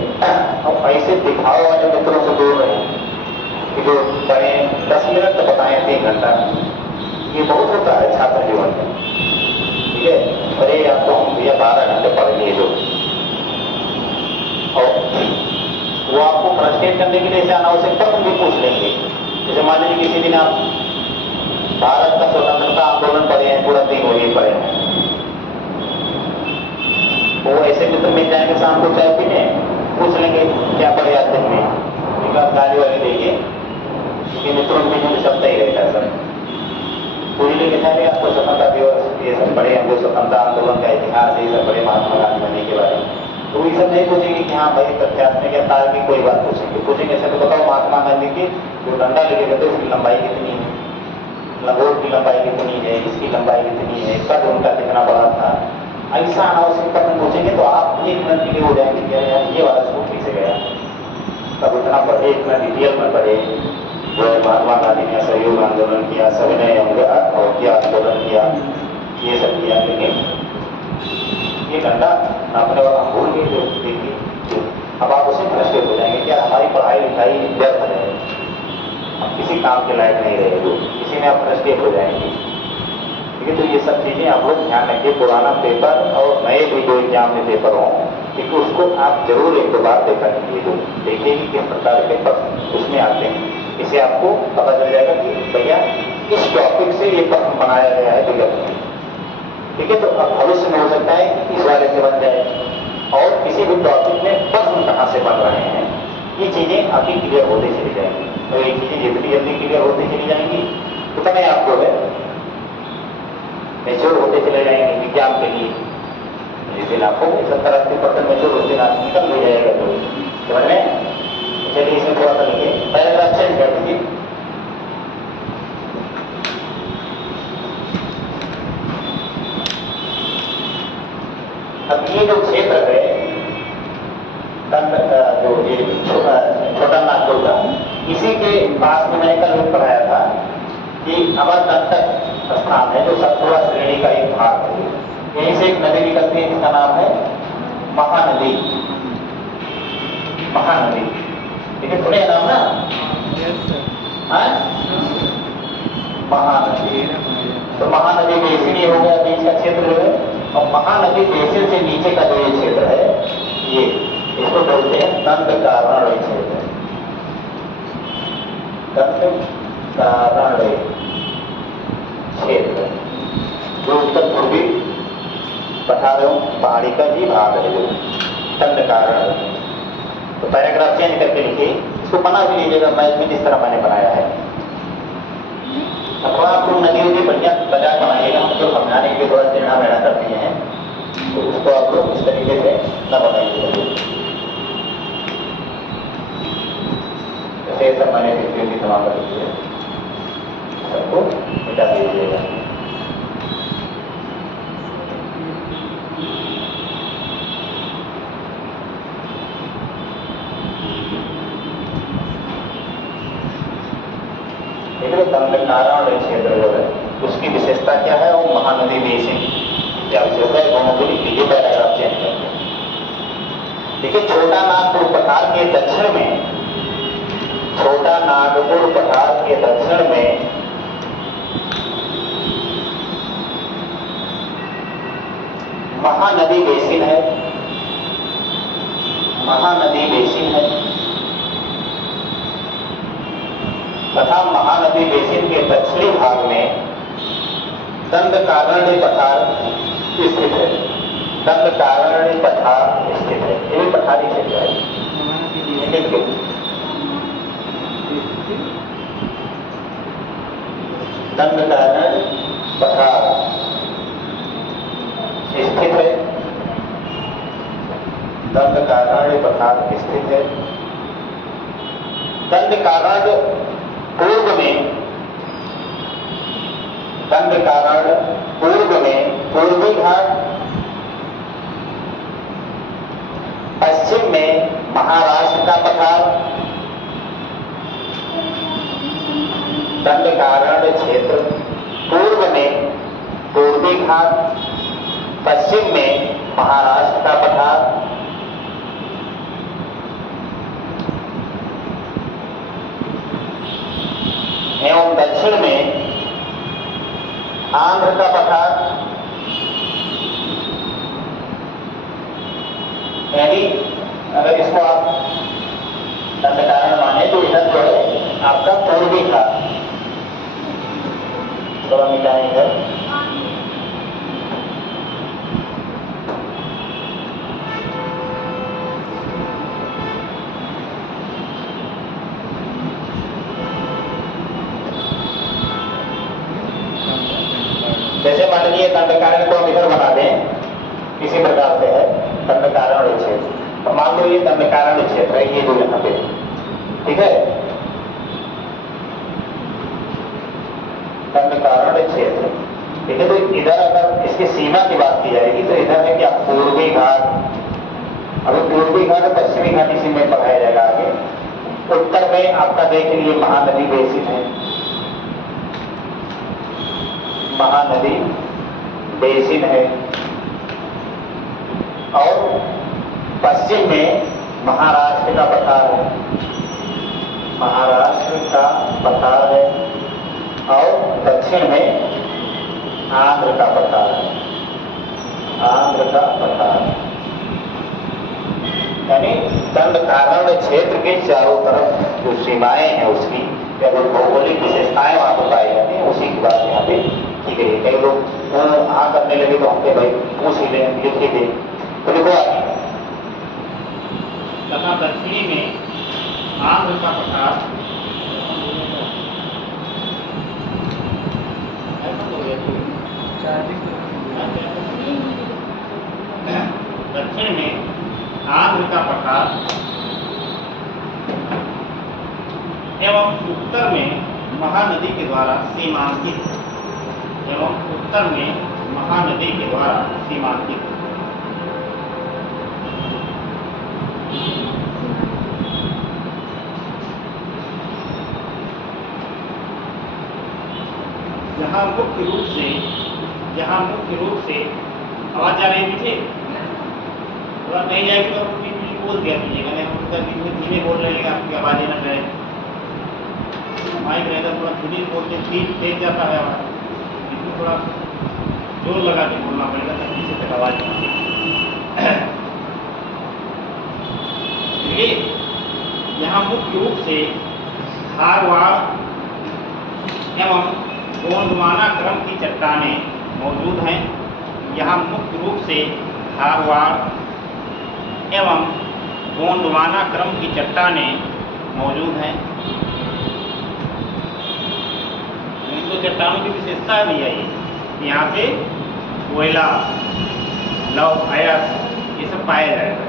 अब ऐसे दिखाओ वाले मित्रों से दूर रहे कि जो पढ़े 10 मिनट तो बताएं 3 घंटा, ये बहुत होता है छात्र जीवन में। ठीक है, अरे आपको हम भैया 12 घंटे पढ़ लिए जो, और वो आपको फ्रस्ट्रेट करने के लिए ऐसे अनावश्यक प्रश्न भी पूछ लेंगे। जैसे मान लीजिए किसी दिन आप भारत का स्वतंत्रता आंदोलन पढ़े हैं, पूरा दिन वही पढ़े हैं, वो ऐसे मित्र मिल जाएंगे शाम को चाय पीने, पूछ लेंगे क्या पढ़े आज दिन में, एक गाली वाली देखिए, क्योंकि मित्रों के बीच में चलता ही रहता है सब। पूछ लेंगे सारे आपको स्वतंत्रता दिवस ये सब पढ़े, हमको स्वतंत्रता आंदोलन का इतिहास ये सब पढ़े, महात्मा गांधी बनने के बारे में। तो ये सब नहीं पूछेंगे कि हाँ भाई तथ्यात्मक या तार की कोई बात पूछेंगे ऐसे तो बताओ महात्मा गांधी की जो डंडा लेके गए थे उसकी लंबाई कितनी है, लंगोट की लंबाई कितनी है, इसकी लंबाई कितनी है, कद उनका कितना बड़ा था। ऐसा अनावश्यक प्रश्न पूछेंगे तो आप 1 मिनट के लिए हो जाएंगे कि यार ये वाला स्कूल पीछे गया, तब इतना पढ़े, इतना डिटेल में पढ़े, जो है महात्मा गांधी ने असहयोग आंदोलन किया, सविनय अवज्ञा आंदोलन किया, ये सब किया, लेकिन ये डंडा अपने और हम भूल गए। जो देखिए अब आप उसे फ्रस्ट्रेट हो जाएंगे क्या हमारी पढ़ाई लिखाई व्यर्थ है, हम किसी काम के लायक नहीं रहे, जो इसी में आप फ्रस्ट्रेट हो जाएंगे। ठीक है, तो ये सब चीजें आप लोग ध्यान रखिए। पुराना पेपर और नए भी जो एग्जाम में पेपर हों, क्योंकि उसको आप जरूर 1-2 बार देखा कीजिए, जो देखिए कि किस प्रकार के प्रश्न उसमें आते हैं। इससे आपको पता चल जाएगा कि भैया इस टॉपिक से ये प्रश्न बनाया गया है विगत में। ठीक है, तो अब भविष्य में हो सकता है कि इस वाले से बन जाए, और किसी भी टॉपिक में प्रश्न कहाँ से बन रहे हैं, ये चीजें आपकी क्लियर होती चली जाएंगी। और ये चीजें जितनी जल्दी क्लियर होती चली जाएंगी उतना ही आपको है मेच्योर होते चले जाएंगे विज्ञान के लिए। जिस दिन आपको 70-80% मेच्योर होते दिन आप निकल हो जाएगा। तो समझ में, चलिए इसमें थोड़ा सा लिखिए, पैराग्राफ चेंज कर दीजिए। अब ये जो क्षेत्र है जो ये छोटा नागपुर का, इसी के पास में मैंने कल भी पढ़ाया था कि अमरकंटक स्थान है जो सतपुड़ा श्रेणी का एक भाग है। यहीं से एक नदी निकलती है जिसका नाम है महानदी। महानदी, ठीक है, सुने नाम ना? महानदी, तो महानदी बेसिन ये हो गया बीच का क्षेत्र जो है, और महानदी बेसिन से नीचे का जो ये क्षेत्र है, ये इसको बोलते हैं दंडकारण्य क्षेत्र। दंडकारण्य क्षेत्र जो उत्तर पूर्वी पहाड़ी का ही भाग है, जो दंडकारण्य। तो पैराग्राफ चेंज करके लिखिए, इसको बना भी लीजिएगा मैथ में जिस तरह मैंने बनाया है। थोड़ा आप लोग नदी नदी बढ़िया बजा बनाइएगा, हम जो समझाने के लिए थोड़ा टेढ़ा मेढ़ा कर दिए हैं, तो उसको आप लोग इस तरीके से न बनाइएगा। जैसे सब मैंने भी तमाम कर दी है, सबको मिटा दीजिएगा। दंडकारण्य क्षेत्र जो है उसकी विशेषता क्या है, और महानदी बेसिन क्या विशेषता है, दोनों को लिख लीजिए। पैराग्राफ चेंज करके देखिए, छोटा नागपुर पठार के दक्षिण में, छोटा नागपुर पठार के दक्षिण में महानदी बेसिन है, महानदी बेसिन है तथा महानदी बेसिन के दक्षिणी भाग में दंडकारण्य पठार स्थित है। दंडकारण्य पठार स्थित है, ये भी पठारी क्षेत्र है। दंडकारण्य पठार स्थित है, दंडकारण्य पठार स्थित है। दंडकारण्य पूर्व में, दंडकारण्य पूर्व में पूर्वी घाट, पश्चिम में महाराष्ट्र का पठार। दंडकारण्य क्षेत्र पूर्व में पूर्वी घाट, पश्चिम में महाराष्ट्र का पठार। एवं दक्षिण में आंध्र का पठार। यानी अगर इसको आप दंडकारण्य माने तो इधर जो है आपका पूर्वी घाट, थोड़ा मिटाएं इधर। जैसे मान लीजिए दंडकारण्य को हम इधर बना दें, इसी प्रकार से है दंडकारण्य क्षेत्र। तो मान लो ये दंडकारण्य क्षेत्र है, ये जो यहाँ पे, ठीक है, दंडकारण्य क्षेत्र, ठीक है। तो इधर अगर इसकी सीमा की बात की जाएगी तो इधर है क्या पूर्वी घाट। अभी पूर्वी घाट और पश्चिमी घाट इसी में पढ़ाया जाएगा आगे। उत्तर में आपका देख लीजिए महानदी बेसिन है, महानदी बेसिन है। और पश्चिम में महाराष्ट्र का पठार है, महाराष्ट्र का पठार है। और दक्षिण में आंध्र का पठार है, आंध्र का पठार। यानी दंडकारण्य क्षेत्र के चारों तरफ जो सीमाएं हैं उसकी या जो भौगोलिक विशेषताएं वहां पर पाई जाती हैं, उसी की बात यहाँ पे की गई है। कई लोग हाँ करने लगे तो हमने भाई पूछ ही लें, लिख ही दें, तो लिखो आगे। तथा दक्षिणी में आंध्र का पठार, दक्षिण में आंध्र का पठार एवं उत्तर में महानदी के द्वारा सीमांकित, एवं उत्तर में महानदी के द्वारा सीमांकित। जहाँ मुख्य रूप से आवाज जा रही है पीछे, थोड़ा कहीं जाएगी तो बोल दिया कीजिएगा, नहीं हम धीमे बोल रहे हैं आपकी आवाज़ें न रहे। माइक रहेगा थोड़ा धीरे बोलते तेज जाता है आवाज़, इसमें थोड़ा जोर लगा के बोलना पड़ेगा तब पीछे तक आवाज़। यहाँ मुख्य रूप से धारवाड़ एवं गोंडवाना क्रम की चट्टानें मौजूद हैं। यहाँ मुख्य रूप से धारवाड़ एवं गोंडवाना क्रम की चट्टानें मौजूद हैं। इन दो चट्टानों की विशेषता भी है यहाँ पे कोयला, लौह अयस्क ये सब पाया जाएगा,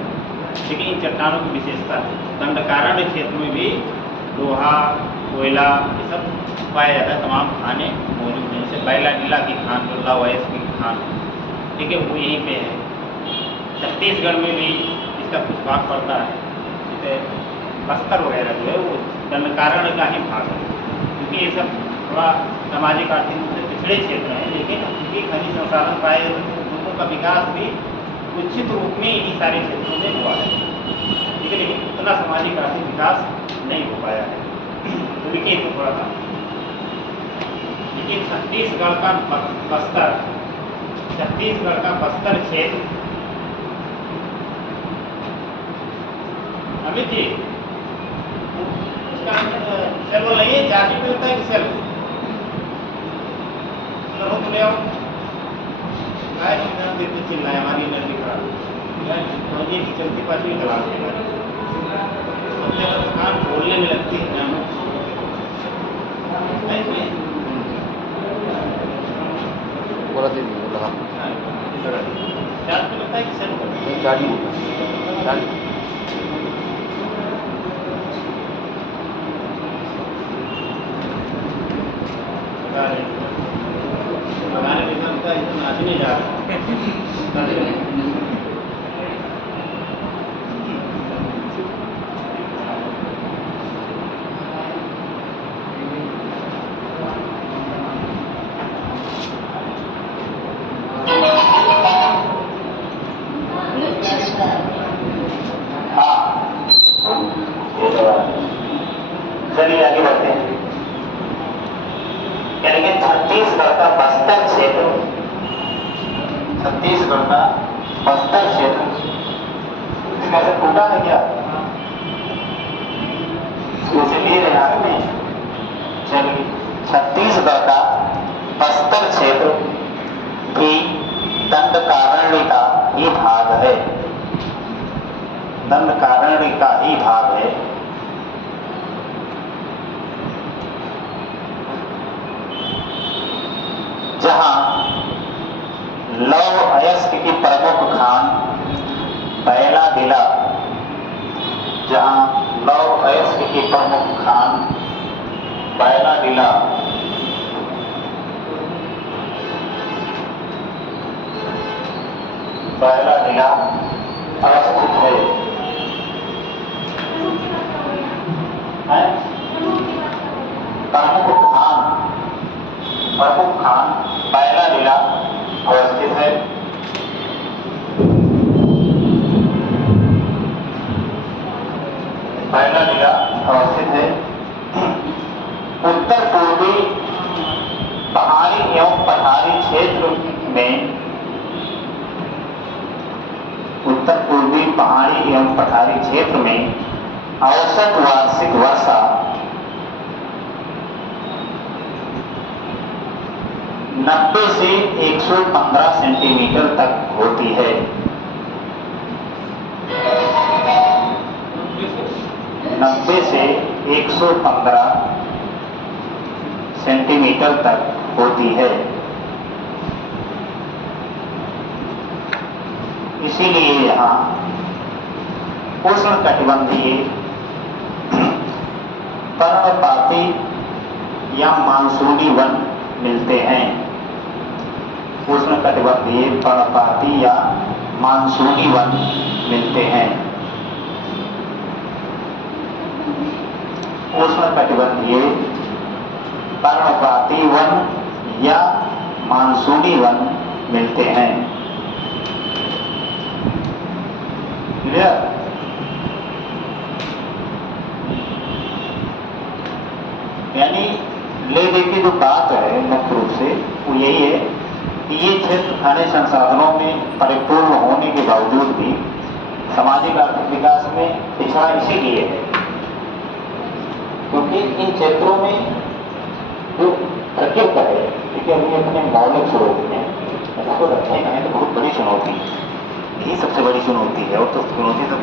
लेकिन इन चट्टानों की विशेषता है। दंडकारण्य क्षेत्र में भी लोहा, कोयला ये सब पाया जाता है, तमाम खाने मौजूद हैं। जैसे बैला नीला की खान, जो लौह अयस्क की खान, ठीक है, वो यहीं पे है। छत्तीसगढ़ में भी इसका कुछ भाग पड़ता है, जैसे बस्तर वगैरह जो है वो दंडकारण्य का ही भाग है, क्योंकि ये सब थोड़ा सामाजिक आर्थिक रूप से पिछड़े क्षेत्र हैं, लेकिन उनकी खनिज संसाधन पाए लोगों का विकास भी उचित रूप में इन्हीं सारे क्षेत्रों में हुआ है, ठीक है, लेकिन उतना सामाजिक आर्थिक विकास नहीं हो पाया है। तो देखिए इसको थोड़ा सा, लेकिन छत्तीसगढ़ का बस्तर छत्तीसगढ़ का बस्तर क्षेत्र। अमित जी, उसका सेल बोल रही है, चार्जिंग में लगता है कि सेल हो तो ले आओ। काय ना देते चिल्लाए हमारी एनर्जी खराब और ये चलती पाछी खराब है सबसे ज़्यादा थकान बोलने में लगती है ना बोला दे लगा चार्ज में लगता है कि सेल चार्जिंग लगाने के बाद का इतना नाच नहीं जा रहा। चलिए आगे बढ़ते हैं। यानी कि छत्तीसगढ़ का बस्तर क्षेत्र, छत्तीसगढ़ का बस्तर क्षेत्र कैसे टूटा है क्या? कैसे ले रहे हाथ में? चलिए, छत्तीसगढ़ का बस्तर क्षेत्र भी दंडकारण्य का ही भाग है, दंडकारण्य का ही भाग है। जहां लौह अयस्क की प्रमुख खान बैला बिला, जहां लौह अयस्क की प्रमुख खान बैला बिला अवस्थित है। प्रमुख खान बैला बिला अवस्थित है। बैला बिला अवस्थित है। उत्तर पूर्वी पहाड़ी एवं पठारी क्षेत्र में, उत्तर पूर्वी पहाड़ी एवं पठारी क्षेत्र में औसत वार्षिक वर्षा 90 से 115 सेंटीमीटर तक होती है। 90 से 115 सेंटीमीटर तक होती है। इसीलिए यहाँ उष्णकटिबंधीय पर्णपाती या मानसूनी वन मिलते हैं। उष्णकटिबंधीय पर्णपाती या मानसूनी वन मिलते हैं। उष्णकटिबंधीय पर्णपाती वन या मानसूनी वन मिलते हैं। क्लियर? यानी ले दे की जो बात है मुख्य रूप से वो यही है कि ये क्षेत्र खनिज संसाधनों में परिपूर्ण होने के बावजूद भी सामाजिक आर्थिक विकास में पिछड़ा इसीलिए है क्योंकि इन क्षेत्रों में जो प्रकृति है, क्योंकि अभी अपने मौलिक स्वरूप में इसको रखने का है तो बहुत बड़ी चुनौती है। यही सबसे बड़ी चुनौती है और तो चुनौती सब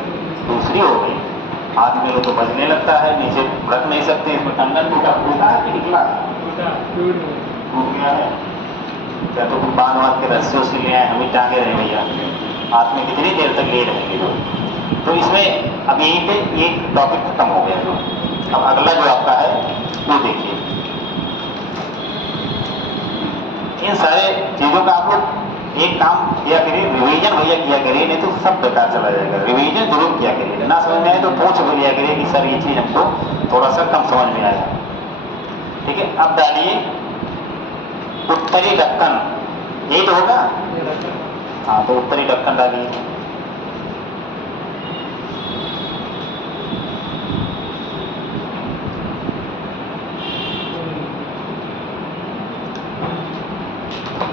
दूसरी हो गई। आदमी को तो बजने लगता है, नीचे रख नहीं सकते, इसमें टंडन टूटा है कि निकला टूट गया है। क्या तो बांध बांध के रस्से उसके ले आए, हम ही टांगे रहे भैया, आदमी कितनी देर तक ले रहेंगे। तो इसमें अब यहीं पे एक टॉपिक खत्म हो गया। अब अगला जो आपका है वो देखिए। इन सारे चीजों का आप लोग एक काम किया करिए, रिवीजन भैया किया करिए, नहीं तो सब बेकार चला जाएगा। रिवीजन जरूर किया करिए, ना समझ में आए तो पूछ लिया करिए कि सर ये चीज हमको थोड़ा सा कम समझ में आया। ठीक है, अब डालिए उत्तरी दक्कन, यही तो होगा। हाँ, तो उत्तरी दक्कन डालिए।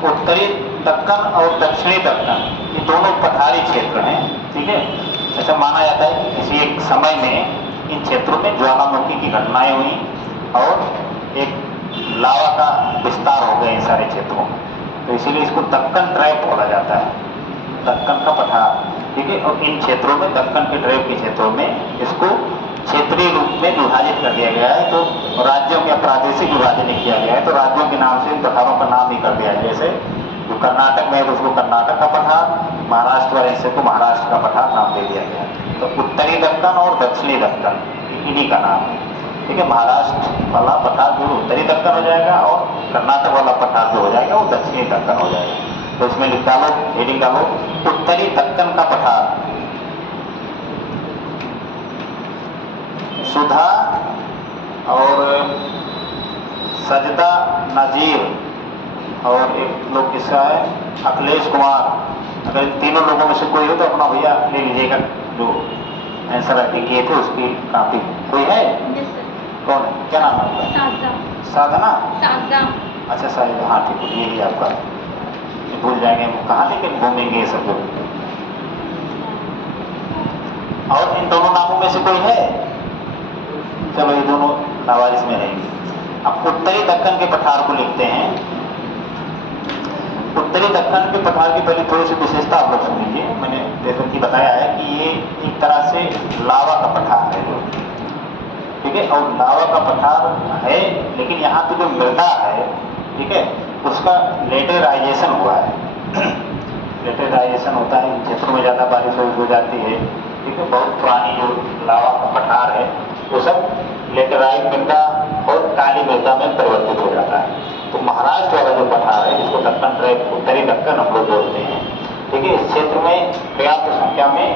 उत्तरी दक्कन और दक्षिणी दक्कन ये दोनों पठारी क्षेत्र हैं, ठीक है। ऐसा माना जाता है कि किसी एक समय में इन क्षेत्रों में ज्वालामुखी की घटनाएं हुई और एक लावा का विस्तार हो गए इन सारे क्षेत्रों में, तो इसीलिए इसको दक्कन ट्रैप बोला जाता है, दक्कन का पठार, ठीक है। और इन क्षेत्रों में, दक्कन के ट्रैप के क्षेत्रों में इसको क्षेत्रीय रूप में विभाजित कर दिया गया है, तो राज्यों के प्रादेशिक विभाजन नहीं किया गया है, तो राज्यों के नाम से इन पठारों का नाम ही कर दिया है। जैसे जो कर्नाटक में है तो उसको कर्नाटक का पठार, महाराष्ट्र वाले हिस्से को महाराष्ट्र का पठार नाम दे दिया गया है। तो उत्तरी दक्कन और दक्षिणी दक्कन इन्हीं का नाम है, ठीक है। महाराष्ट्र वाला पठार जो उत्तरी दक्कन हो जाएगा और कर्नाटक वाला पठार जो हो जाएगा वो दक्षिणी दक्कन हो जाएगा। तो इसमें लिख डालो, हेडिंग डालो, उत्तरी दक्कन का पठार सुधा और सजदा नजीर और एक लोग किस्सा है अखिलेश कुमार। अगर इन तीनों लोगों में से कोई हो तो अपना भैया ले लीजिएगा, जो आंसर राइटिंग किए थे उसकी कॉपी। कोई है? कौन है? क्या नाम है आपका? साधना। अच्छा शायद, हाँ ठीक है, यही आपका। भूल जाएंगे कहाँ लेकिन घूमेंगे ये सब लोग। और इन दोनों नामों में से कोई है? चलो ये दोनों नावारिस में रहेंगे। अब उत्तरी दक्कन के पठार को लिखते हैं। उत्तरी दक्कन के पठार की पहले थोड़ी सी विशेषता आप लोग सुन लीजिए। मैंने जैसे कि बताया है कि ये एक तरह से लावा का पठार है, ठीक है। और लावा का पठार है, लेकिन यहाँ पे जो मृदा है, ठीक है, उसका लेटेराइजेशन हुआ है। लेटेराइजेशन होता है इन क्षेत्रों में, ज़्यादा बारिश हो जाती है, ठीक है। बहुत पुरानी जो लावा का पठार है वो सब लेटेराइट मृदा और काली मृदा में परिवर्तित हो जाता है। तो महाराष्ट्र वाला जो पठार है जिसको दक्कन ट्रैप, उत्तरी दक्कन हम लोग बोलते हैं, ठीक है, इस क्षेत्र में पर्याप्त संख्या में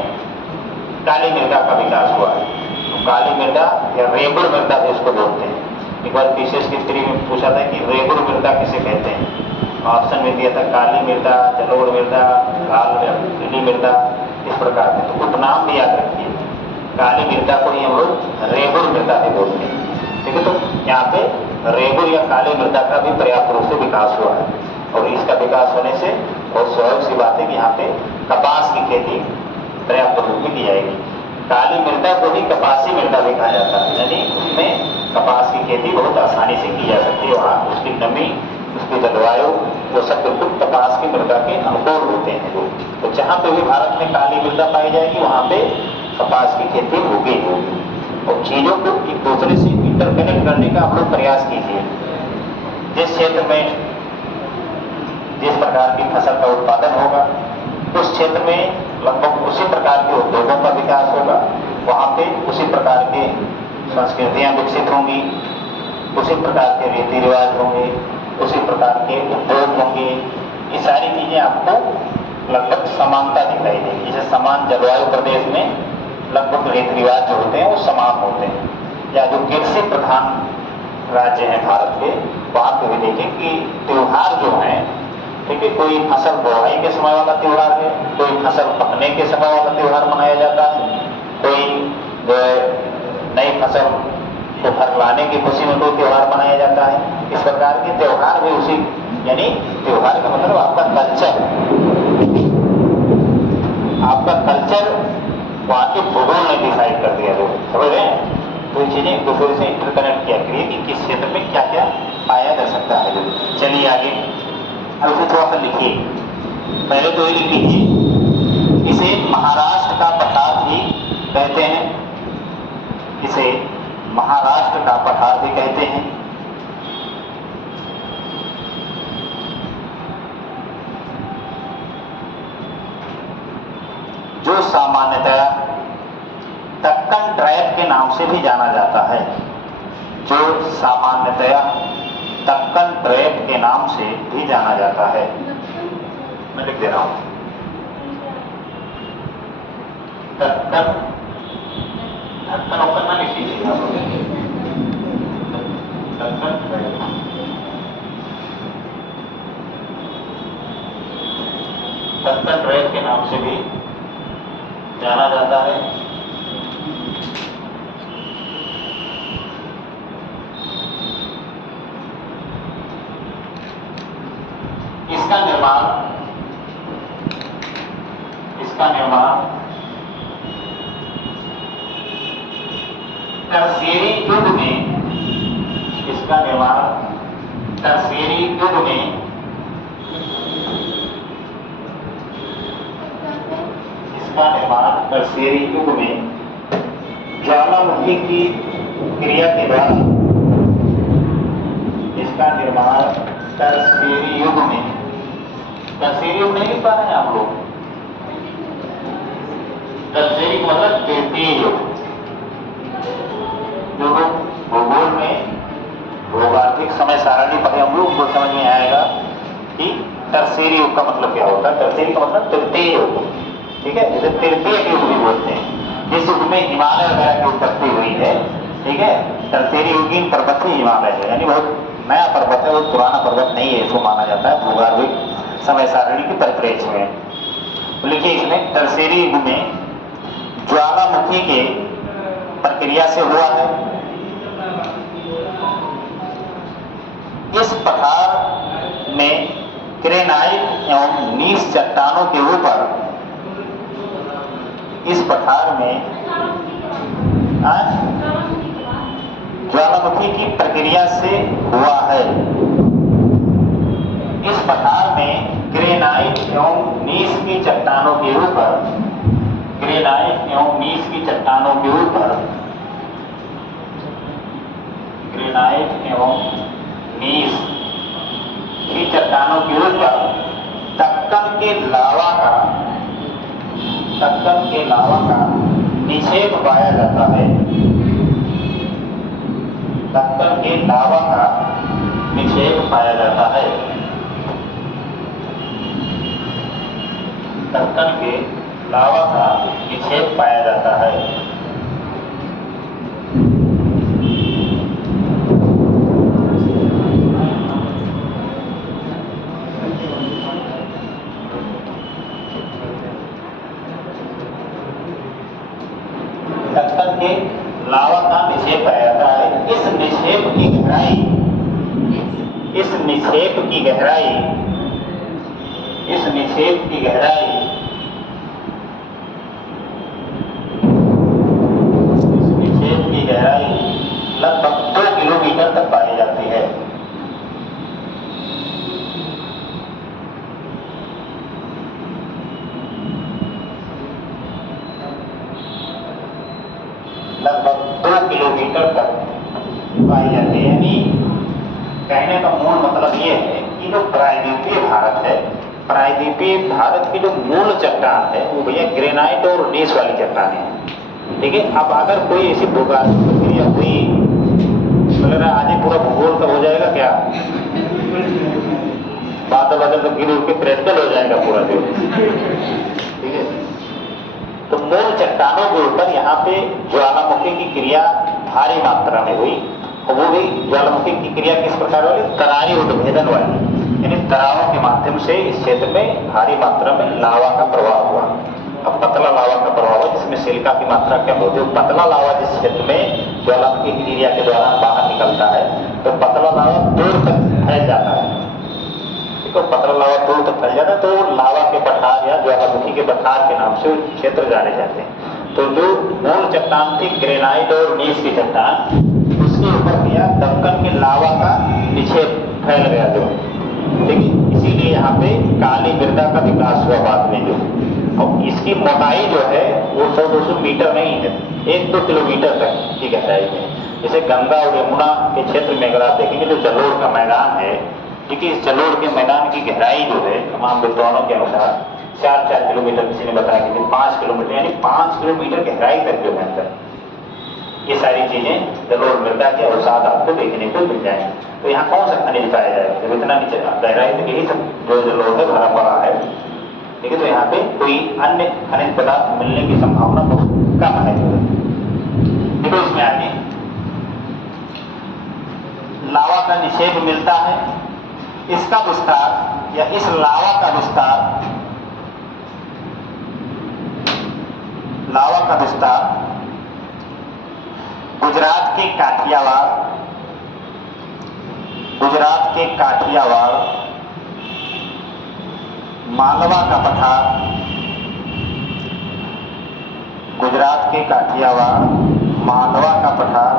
काली मृदा का विकास हुआ है। तो काली मृदा या रेगुड़ मृदा भी इसको बोलते हैं। एक बार विशेष की स्त्री में पूछा था कि रेगुड़ मृदा किसे कहते हैं, ऑप्शन में दिया था काली मृदा, जलोढ़ मृदा, लाल पीली मृदा, इस प्रकार के। तो उपनाम भी याद रखिए, काली मृदा को ही हम लोग रेगुड़ मृदा भी बोलते हैं, ठीक है। तो यहाँ पे रेगुड़ या काली मृदा का भी पर्याप्त रूप से विकास हुआ है, और इसका विकास होने से बहुत स्वाभाविक सी बात है कि यहाँ पे कपास की खेती पर्याप्त रूप में की जाएगी। काली मृदा को भी कपासी मृदा भी कहा जाता है, यानी उसमें कपास की खेती बहुत आसानी से की जा सकती है। वहाँ उसकी नमी, उसकी जलवायु, वो सब बिल्कुल कपास की मृदा के अनुकूल होते हैं जो। तो जहाँ पे भी भारत में काली मृदा पाई जाएगी वहाँ पे कपास की खेती होगी। और चीज़ों को एक दूसरे से इंटरकनेक्ट करने का हम लोग प्रयास कीजिए। जिस क्षेत्र में जिस प्रकार की फसल का उत्पादन होगा उस क्षेत्र में लगभग उसी प्रकार के उद्योगों का विकास होगा, वहाँ पे उसी प्रकार के संस्कृतियाँ विकसित होंगी, उसी प्रकार के रीति रिवाज होंगे, उसी प्रकार के उद्योग होंगे। ये सारी चीज़ें आपको लगभग समानता दिखाई देगी। जैसे समान जलवायु प्रदेश में लगभग रीति रिवाज जो होते हैं वो समान होते हैं, या जो कृषि प्रधान राज्य हैं भारत के, वहाँ पे भी देखें कि त्यौहार जो हैं, ठीक है, कोई फसल बुआई के समय वाला त्यौहार है, कोई फसल पकने के समय वाला त्यौहार मनाया जाता है, कोई जो है नई फसल को घर लाने की खुशी में कोई त्यौहार मनाया जाता है। इस प्रकार के त्यौहार भी उसी, यानी त्यौहार का मतलब आपका कल्चर, आपका कल्चर वहाँ के भूगोल ने डिसाइड कर दिया, लोग समझ रहे हैं। तो ये चीज़ें एक दूसरे से इंटरकनेक्ट किया करिए कि किस क्षेत्र में क्या क्या पाया जा सकता है। चलिए आगे, अब इसे थोड़ा सा लिखिए। पहले तो ये लिख लीजिए, इसे महाराष्ट्र का पठार भी कहते हैं, इसे महाराष्ट्र का पठार भी कहते हैं। जो सामान्यतया दक्कन ट्रैप के नाम से भी जाना जाता है, जो सामान्यतया दक्कन ट्रैप के नाम से भी जाना जाता है। मैं लिख दे रहा हूं, दक्कन, दक्कन ओपन ना लिख लीजिएगा, दक्कन ट्रैप, दक्कन ट्रैप के नाम से भी जाना जाता है। इसका निर्माण टर्शियरी युग में इसका निर्माण टर्शियरी युग में टर्शियरी युग में ज्वालामुखी की क्रिया के द्वारा इसका निर्माण टर्शियरी युग में टर्शियरी युग नहीं लिख पा रहे हैं आप लोग। टर्शियरी मतलब तृतीय युग। जो भूगोल में भौगोलिक समय सारणी पढ़े हम लोग उनको समझ में आएगा कि टर्शियरी युग का मतलब क्या होता है। टर्शियरी का मतलब तृतीय युग, ठीक है। जैसे तृतीय युग भी बोलते हैं जिस युग में हिमालय वगैरह की उत्पत्ति हुई है, ठीक है। टर्शियरी युगीन पर्वत ही हिमालय है, यानी बहुत नया पर्वत है, बहुत पुराना पर्वत नहीं है, इसको माना जाता है भूगोलिक समय सारणी के परिप्रेक्ष्य में। तो लिखिए इसमें टर्शियरी युग में ज्वालामुखी के प्रक्रिया से हुआ है। इस पठार में ग्रेनाइट एवं नीस चट्टानों के ऊपर इस पठार में ज्वालामुखी की प्रक्रिया से हुआ है। इस पठार में ग्रेनाइट एवं नीस की चट्टानों के ऊपर ग्रेनाइट एवं नीस की चट्टानों के ऊपर ग्रेनाइट एवं नीस की चट्टानों के ऊपर दक्कन के लावा का निक्षेप पाया जाता है। दक्कन के लावा का निक्षेप पाया जाता है। दक्कन के लावा का निक्षेप पाया जाता है। दक्कन के लावा का निक्षेप पाया जाता है। इस निक्षेप की गहराई लगभग 2 किलोमीटर तक पाई जाती है। लगभग 2 किलोमीटर तक पाई जाती है। यानी कहने का मूल मतलब ये है कि जो प्रायद्वीपीय भारत है, प्रायद्वीपीय भारत की जो मूल चट्टान है वो भैया ग्रेनाइट और नीस वाली चट्टानें हैं, ठीक है। अब अगर कोई ऐसी भूगोलिक प्रक्रिया हुई तो लग रहा है आज ही पूरा भूगोल का हो जाएगा क्या, बादल तो गिर उड़ के प्रैक्टिकल हो जाएगा पूरा जो, ठीक है। तो मूल चट्टानों के ऊपर यहाँ पे ज्वालामुखी की क्रिया भारी मात्रा में हुई, और वो भी ज्वालामुखी की क्रिया किस प्रकार वाली, तराई उद्भेदन वाली, यानी तरावों के माध्यम से इस क्षेत्र में भारी मात्रा में लावा का प्रवाह हुआ। अब पतला लावा का प्रवाह हुआ जिसमें सिलिका की मात्रा कम होती है। पतला लावा जिस क्षेत्र में ज्वालामुखी की क्रिया के दौरान बाहर निकलता है तो पतला लावा दूर तक फैल जाता है, तो पतला लावा दूर तक फैल जाता है तो लावा के पठार या ज्वालामुखी के पठार के नाम से क्षेत्र जाने जाते हैं। तो जो मूल चट्टान थी ग्रेनाइट और नीस की चट्टान, उसके ऊपर किया दक्कन के लावा का निक्षेप फैल गया जो, ठीक है। इसीलिए यहाँ पे काली मृदा का विकास हुआ बाद में जो, और इसकी मोटाई जो है वो 100-200 मीटर नहीं है, 1-2 किलोमीटर तक की गहराई है। जैसे गंगा और यमुना के क्षेत्र में अगर आप देखेंगे जो जलोढ़ का मैदान है, ठीक है, इस जलोढ़ के मैदान की गहराई जो है तमाम विद्वानों के अनुसार 4-4 किलोमीटर, किसी ने बताया कि 5 किलोमीटर, यानी 5 किलोमीटर गहराई तक जो है अंदर। ये सारी चीजें जलोढ़ मृदा के अवसाद आपको देखने को मिल जाएंगे। तो यहाँ कौन सा खनिज पाया जाएगा जब इतना नीचे गहराई तक यही सब जो जलोढ़ है भरा पड़ा है, ठीक है। तो यहाँ पे कोई अन्य खनिज पदार्थ मिलने की संभावना बहुत कम है। देखो इसमें आगे लावा का निक्षेप मिलता है, इसका विस्तार या इस लावा का विस्तार गुजरात के काठियावाड़, मालवा का पठार, गुजरात के काठियावाड़, मालवा का पठार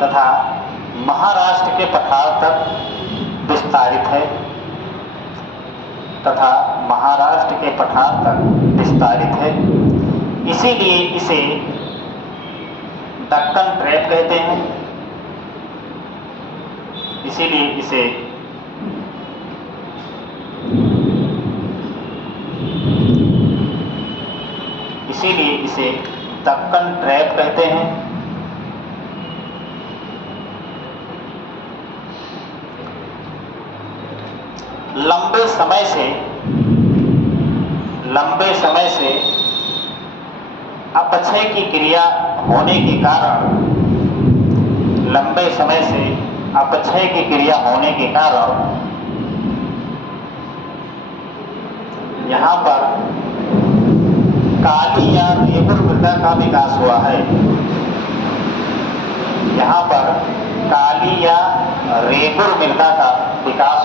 तथा महाराष्ट्र के पठार तक विस्तारित है इसीलिए इसे दक्कन ट्रैप कहते हैं। इसीलिए इसे दक्कन ट्रैप कहते हैं। लंबे समय से अपक्षय की क्रिया होने के कारण यहाँ पर काली या रेगुर मृदा का विकास हुआ है। काली या रेगुर मृदा का विकास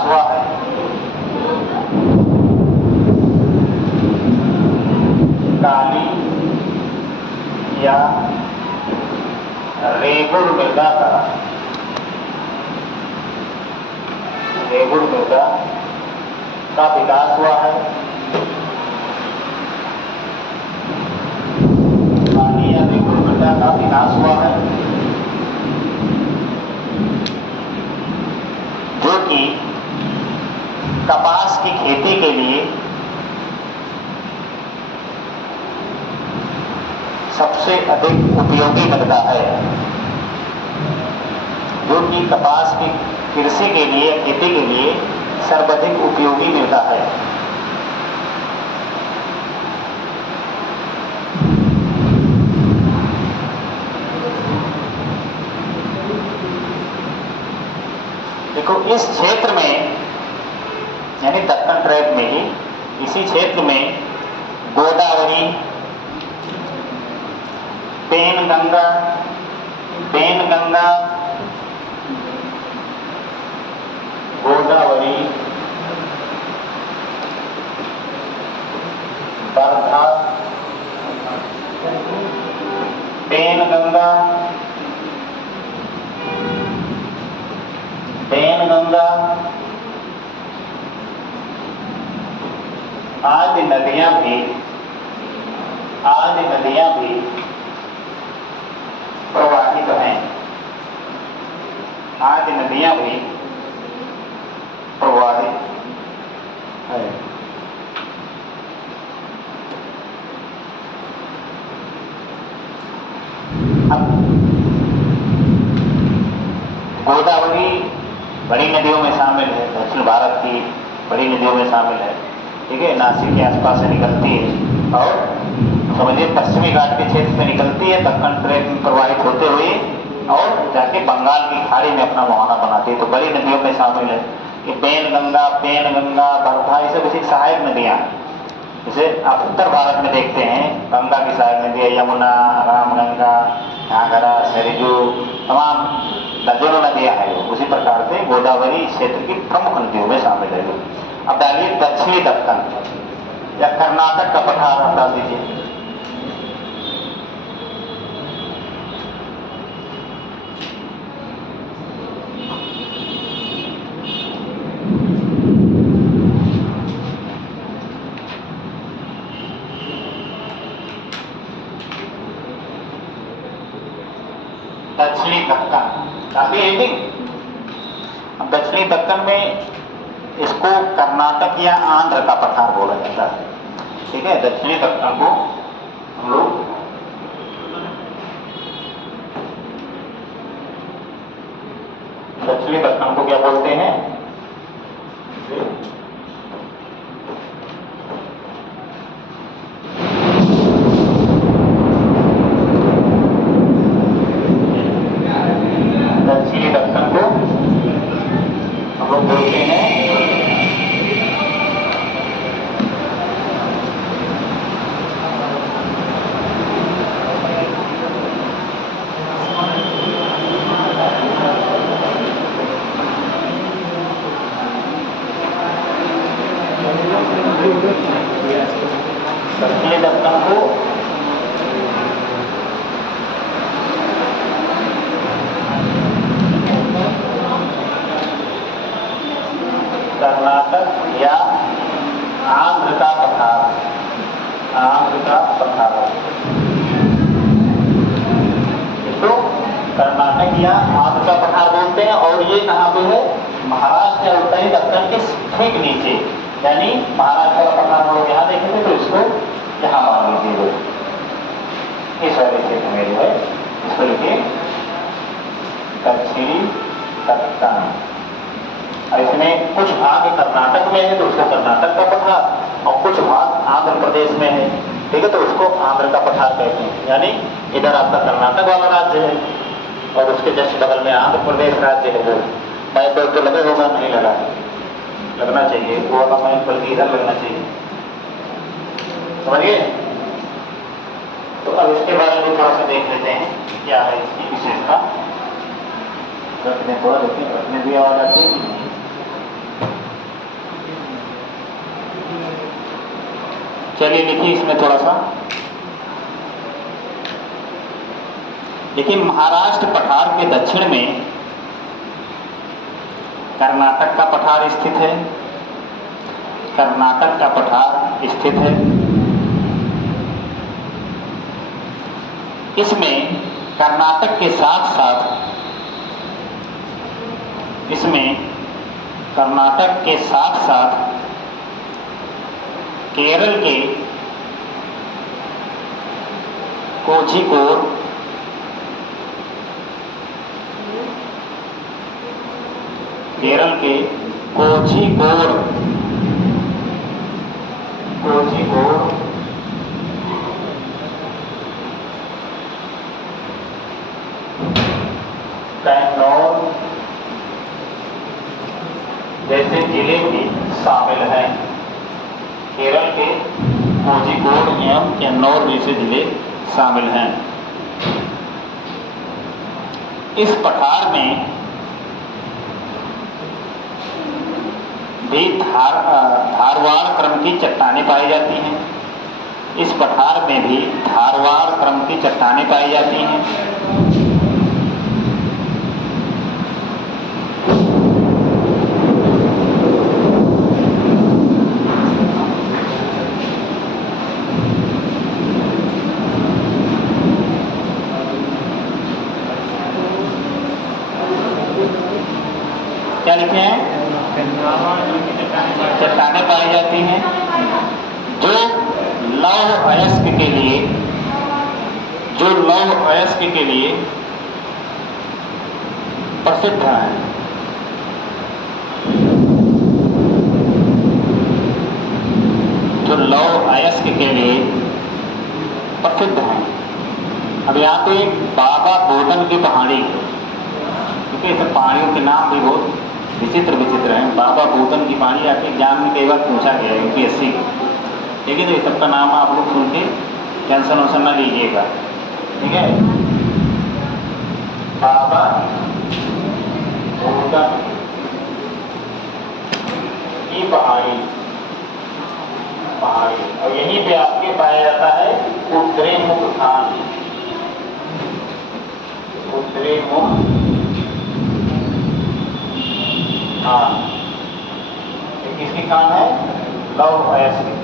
हुआ है। जो कि कपास की खेती के लिए सबसे अधिक उपयोगी मृदा है। कृषि के लिए, खेती के लिए सर्वाधिक उपयोगी मृदा है। देखो, इस क्षेत्र में यानी दक्कन ट्रैप में ही इसी क्षेत्र में गोदावरी, पेनगंगा, वर्धा, पेनगंगा आदि नदियां भी प्रवाहित हैं। अब गोदावरी बड़ी नदियों में शामिल है, दक्षिण भारत की बड़ी नदियों में शामिल है। ठीक है, नासिक के आसपास से निकलती है और समझिए पश्चिमी घाट के क्षेत्र से निकलती है, दक्कन ट्रैप में प्रवाहित होते हुए और जाके बंगाल की खाड़ी में अपना मुहाना बनाती है। तो बड़ी नदियों में शामिल है। ये पेनगंगा, वर्धा, ये सब इसी सहायक नदियाँ। जैसे आप उत्तर भारत में देखते हैं गंगा की सहायक नदी है, यमुना, रामगंगा, घाघरा, सरयू, तमाम दर्जनों नदियाँ हैं। उसी प्रकार से गोदावरी क्षेत्र की प्रमुख नदियों में शामिल है। अब डालिए दक्षिणी दक्कन या कर्नाटक का पठार आप डाल दीजिए। दक्षिणी दक्कन काफी हेडिंग। अब दक्षिणी दक्कन में इसको कर्नाटक या आंध्र का पठार बोला जाता है। ठीक है, दक्षिणी दक्कन को हम लोग दक्षिणी दक्कन को क्या बोलते हैं? दक्षिणी दक्कन को हम लोग बोलते हैं पठार है। इसको कर्नाटक या आंध्र का पठार बोलते हैं। और ये कहाँ पे है? महाराष्ट्र या उत्तरी दक्षिण के ठीक नीचे, यानी महाराष्ट्र का पठार हम लोग यहाँ देखे थे, तो इसको यहाँ मान लीजिए। इस वाले क्षेत्र में जो है इसको लिखिए दक्षिणी दक्षिण। और इसमें कुछ भाग कर्नाटक में है तो उसको कर्नाटक का पठार, और कुछ भाग आंध्र प्रदेश में है, ठीक है, तो उसको आंध्र का पठार कहते हैं। यानी इधर आपका कर्नाटक वाला राज्य है और उसके जस्ट बगल में आंध्र प्रदेश राज्य है। वो मैप तो लगे होगा, नहीं लगा, लगना चाहिए वो वाला मैप, बल्कि इधर लगना चाहिए, समझिए। तो अब इसके बारे में थोड़ा सा देख लेते हैं क्या है इसकी विशेषता। रखने थोड़ा देखिए, रखने भी आवाज आती है। चलिए लिखिए इसमें थोड़ा सा। देखिए महाराष्ट्र पठार के दक्षिण में कर्नाटक का पठार स्थित है। कर्नाटक का पठार स्थित है। इसमें कर्नाटक के साथ साथ केरल के कोझिकोड, कैन्नौर जैसे जिले भी शामिल हैं। केरल के कोझिकोड एवं कैन्नौर जैसे जिले शामिल हैं। इस पठार में भी धारवाड़ क्रम की चट्टानें पाई जाती हैं। इस पठार में भी धारवाड़ क्रम की चट्टानें पाई जाती हैं। क्या लिखे हैं? चट्टानें पाई जाती हैं जो लौह अयस्क के लिए प्रसिद्ध हैं। जो लौह अयस्क के लिए प्रसिद्ध हैं। अब यहाँ पे बाबा बोधन की पहाड़ी, क्योंकि इस पहाड़ियों के नाम भी बहुत विचित्र हैं। बाबा बोधन की पहाड़ी आपके एग्जाम में कई बार पूछा गया है यूपीएससी, ठीक है, तो इस सबका नाम आप लोग सुन के टेंशन ना लीजिएगा, ठीक है। बाबा बोधन की पहाड़ी, और यहीं पे आपके पाया जाता है कुद्रेमुख खान। किसकी खान है? लौह अयस्क की।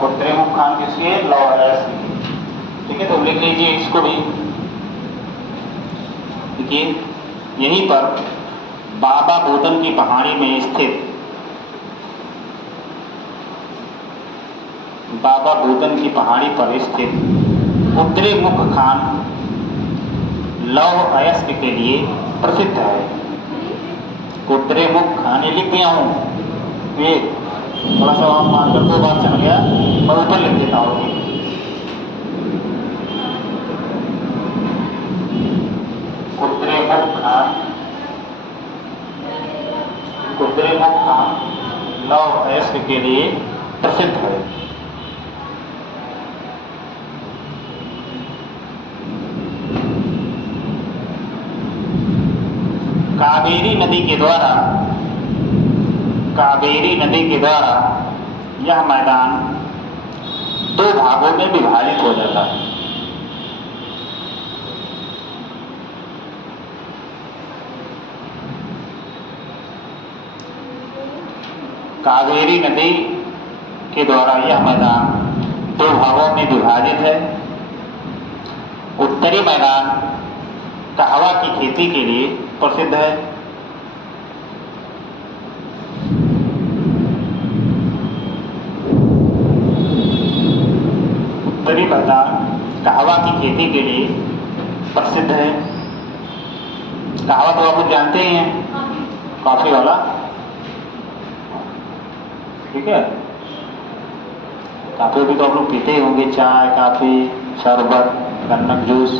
कुद्रेमुख खान किसकी है? लौह अयस्क की, ठीक है। तो लिख लीजिए इसको भी। देखिए यहीं पर बाबा बोधन की पहाड़ी में स्थित कुद्रेमुख खान लौह अयस्क के लिए प्रसिद्ध है। कुद्रेमुख खान ये लिख दिया हूँ, ये थोड़ा सा हम मानकर 2 बार चल गया, मैं ऊपर लिख देता हूँ। कुद्रेमुख खान लौह अयस्क के लिए प्रसिद्ध है। कावेरी नदी के द्वारा यह मैदान 2 भागों में विभाजित हो जाता है। कावेरी नदी के द्वारा यह मैदान दो भागों में विभाजित है। उत्तरी मैदान कहवा की खेती के लिए प्रसिद्ध है। उत्तरी मैदान कहवा की खेती के लिए प्रसिद्ध है। कहवा तो आप लोग जानते ही हैं, कॉफी वाला, ठीक है। काफी भी तो आप लोग पीते ही होंगे, चाय, काफी, शरबत, गन्नम जूस,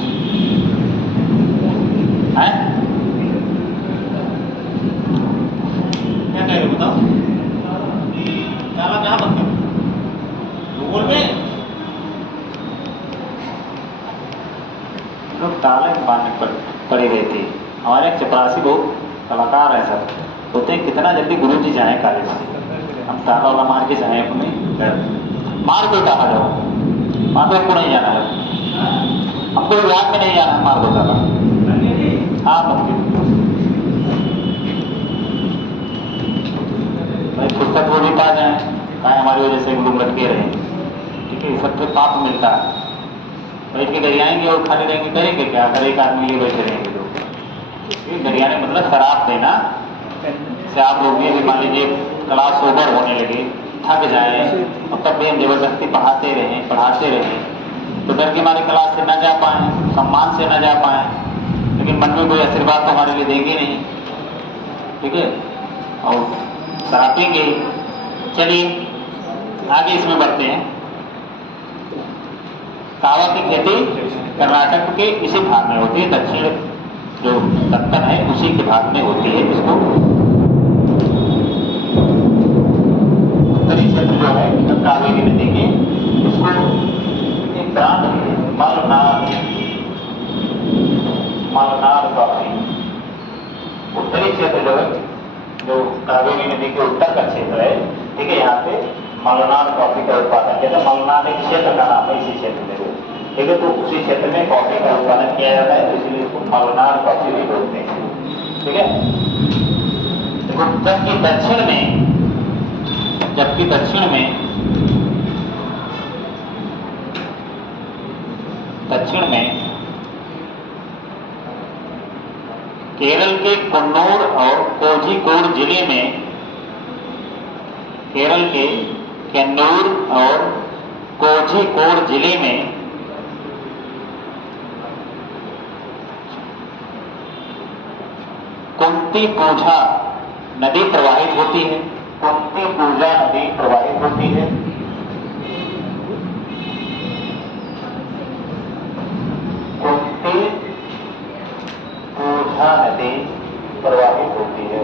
हैं? क्या कह रहे हो बताओ? ताला कहाँ बंद कर? गूगल में लोग ताले बांधने पर पड़ी रहती है। हमारे एक चपरासी बहुत कलाकार हैं सब, बोलते हैं कितना जल्दी गुरु जी जाए कॉलेज से, हम ताला वाला मार के जाए अपने घर, मार दो ताला जाओ, मार दो, हमको नहीं जाना है, हमको विभाग में नहीं जाना है, मार दो ताला। हाँ भाई फुर्सत वो भी पा जाए, चाहे हमारी वजह से लोग लटके रहे, ठीक है। सबसे पाप मिलता है, बैठ के डरियाएंगे और खाली रहेंगे, करेंगे क्या? अगर एक आदमी लिए बैठे रहेंगे लोग, डरियाने मतलब शराब देना से आप लोग ये मान लीजिए क्लास ओवर होने लगे, थक जाए और तब भी हम जबरदस्ती पढ़ाते रहें तो डर के हमारे क्लास से न जा पाए, सम्मान से न जा पाए, लेकिन मन में कोई आशीर्वाद तो हमारे लिए देंगे नहीं, ठीक है, और सरापेंगे। चलिए आगे इसमें बढ़ते हैं। कहवा की खेती कर्नाटक के इसी भाग में होती है, दक्षिण जो दक्कन है उसी के भाग में होती है। इसको उत्तरी क्षेत्र जो है कावेरी नदी के, इसको एक प्रांत मलनार कॉफी, उत्तरी क्षेत्र जो है जो कावेरी नदी के उत्तर का क्षेत्र है, ठीक है, यहाँ पे मलनार कॉफी का उत्पादन किया था। मलनार एक क्षेत्र का नाम है, इसी क्षेत्र में, ठीक है, तो उसी क्षेत्र में कॉफी का उत्पादन किया जाता है, तो इसलिए इसको मलनार कॉफी भी बोलते हैं, ठीक है। जबकि दक्षिण में केरल के कन्नौर और कोझिकोड जिले में, केरल के कन्नौर और कोझिकोड जिले में कुंती पूजा नदी प्रवाहित होती है। कुंती पूजा नदी प्रवाहित होती है। कुंती पूजा नदी प्रवाहित होती है।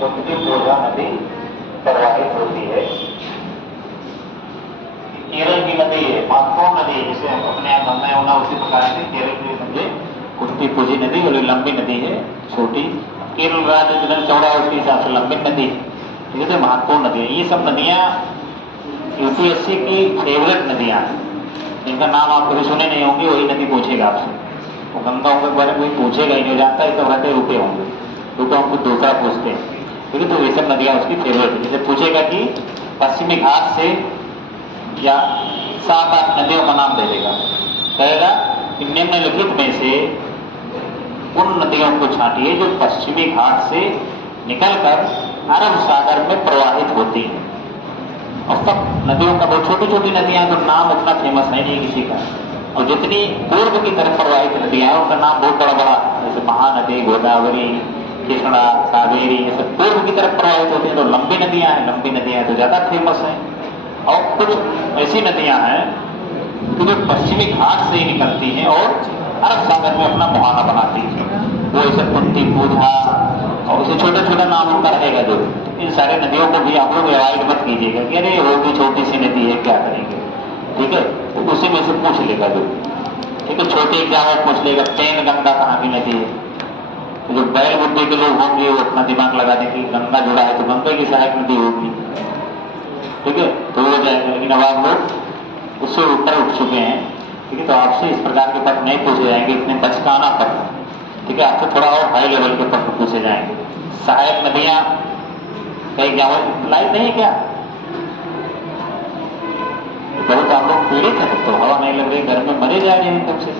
कुंती पूजा नदी प्रवाहित होती है। केरल की नदी है, महत्वपूर्ण नदी है, जिसे हम अपने यहाँ गंगा यमुना उसी प्रकार से केरल की समझे कुंती पूजी नदी, और लंबी नदी है, छोटी। केरल राज्य जितना चौड़ा है उसके हिसाब से लंबी नदी, ये तो महत्वपूर्ण नदी है। ये सब नदियाँ यूपीएससी की फेवरेट नदियाँ हैं, इनका नाम आप कभी सुने नहीं होंगे, वही नदी पूछेगा आपसे, तो गंगा के बारे में कोई पूछेगा ही नहीं, जानता है, सब रहते रुके होंगे, रुके हम कुछ दूसरा पूछते हैं, ठीक है। तो ये सब नदियाँ उसकी फेवरेट है। जैसे पूछेगा कि पश्चिमी घाट से या 7-8 नदियों का नाम दे देगा, कहेगा कि निम्नलिखित में से उन नदियों को छांटिए जो पश्चिमी घाट से निकलकर अरब सागर में प्रवाहित होती है। और सब नदियों का बहुत छोटी छोटी नदियां, तो नाम उतना फेमस है नहीं किसी का, और जितनी पूर्व की तरफ प्रवाहित नदियां हैं उनका नाम बहुत बड़ा बड़ा, जैसे महानदी, गोदावरी, कृष्णा, कावेरी, ये सब पूर्व की तरफ प्रवाहित होती हैं। तो लंबी नदियां हैं, लंबी नदियां तो ज़्यादा फेमस हैं। और कुछ ऐसी नदियां हैं कि जो पश्चिमी घाट से ही निकलती हैं और अरब सागर में अपना मुहाना बनाती है, वो ऐसे कुंती पूजा और उसे छोटा छोटा नाम उनका रहेगा। जो इन सारे नदियों को भी आप लोग अवॉइड मत कीजिएगा कि अरे वो भी छोटी सी नदी है, क्या करेंगे, ठीक है, तो उसी में से पूछ लेगा जो, ठीक है। छोटे एग्जाम में पूछ लेगा पेन गंगा कहाँ की नदी है, तो जो बैल बुद्धि के लोग होंगे वो अपना दिमाग लगा देंगे गंगा जुड़ा है तो गंगा की सहायक नदी होगी, ठीक है, तो हो जाएगा। लेकिन अब आप लोग उससे ऊपर उठ चुके हैं, ठीक है, तो आपसे इस प्रकार के प्रश्न नहीं पूछे जाएंगे, इतने बचकाना प्रश्न, ठीक है, आपसे थोड़ा और हाई लेवल के प्रश्न पूछे जाएंगे। सहायक नदियाँ कहीं क्या लाइट नहीं क्या? बहुत आप लोग पीड़ित है, तो हवा नहीं लग रही, घर में मरे जा रहे हैं एकदम से,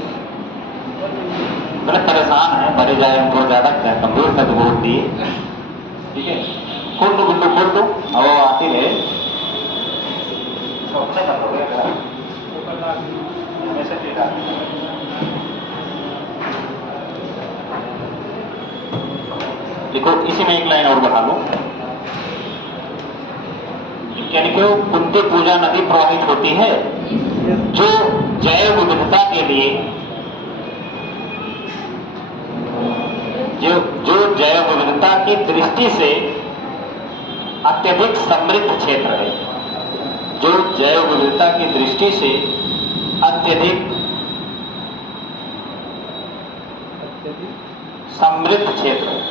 बड़े परेशान है, मरे जाए उनको ज्यादा क्या कमजोर का तो बहुत दिए। ठीक है, खोल दो बिल्कुल, खोल दो, हवा आती रहे। अपने कर लोगे हमेशा ठीक है। देखो इसी में एक लाइन और बता लो, यानी कि कुंती पूजा नदी प्रवाहित होती है जो जैव विविधता के लिए, जो जैव विविधता की दृष्टि से अत्यधिक समृद्ध क्षेत्र है, जो जैव विविधता की दृष्टि से अत्यधिक समृद्ध क्षेत्र है।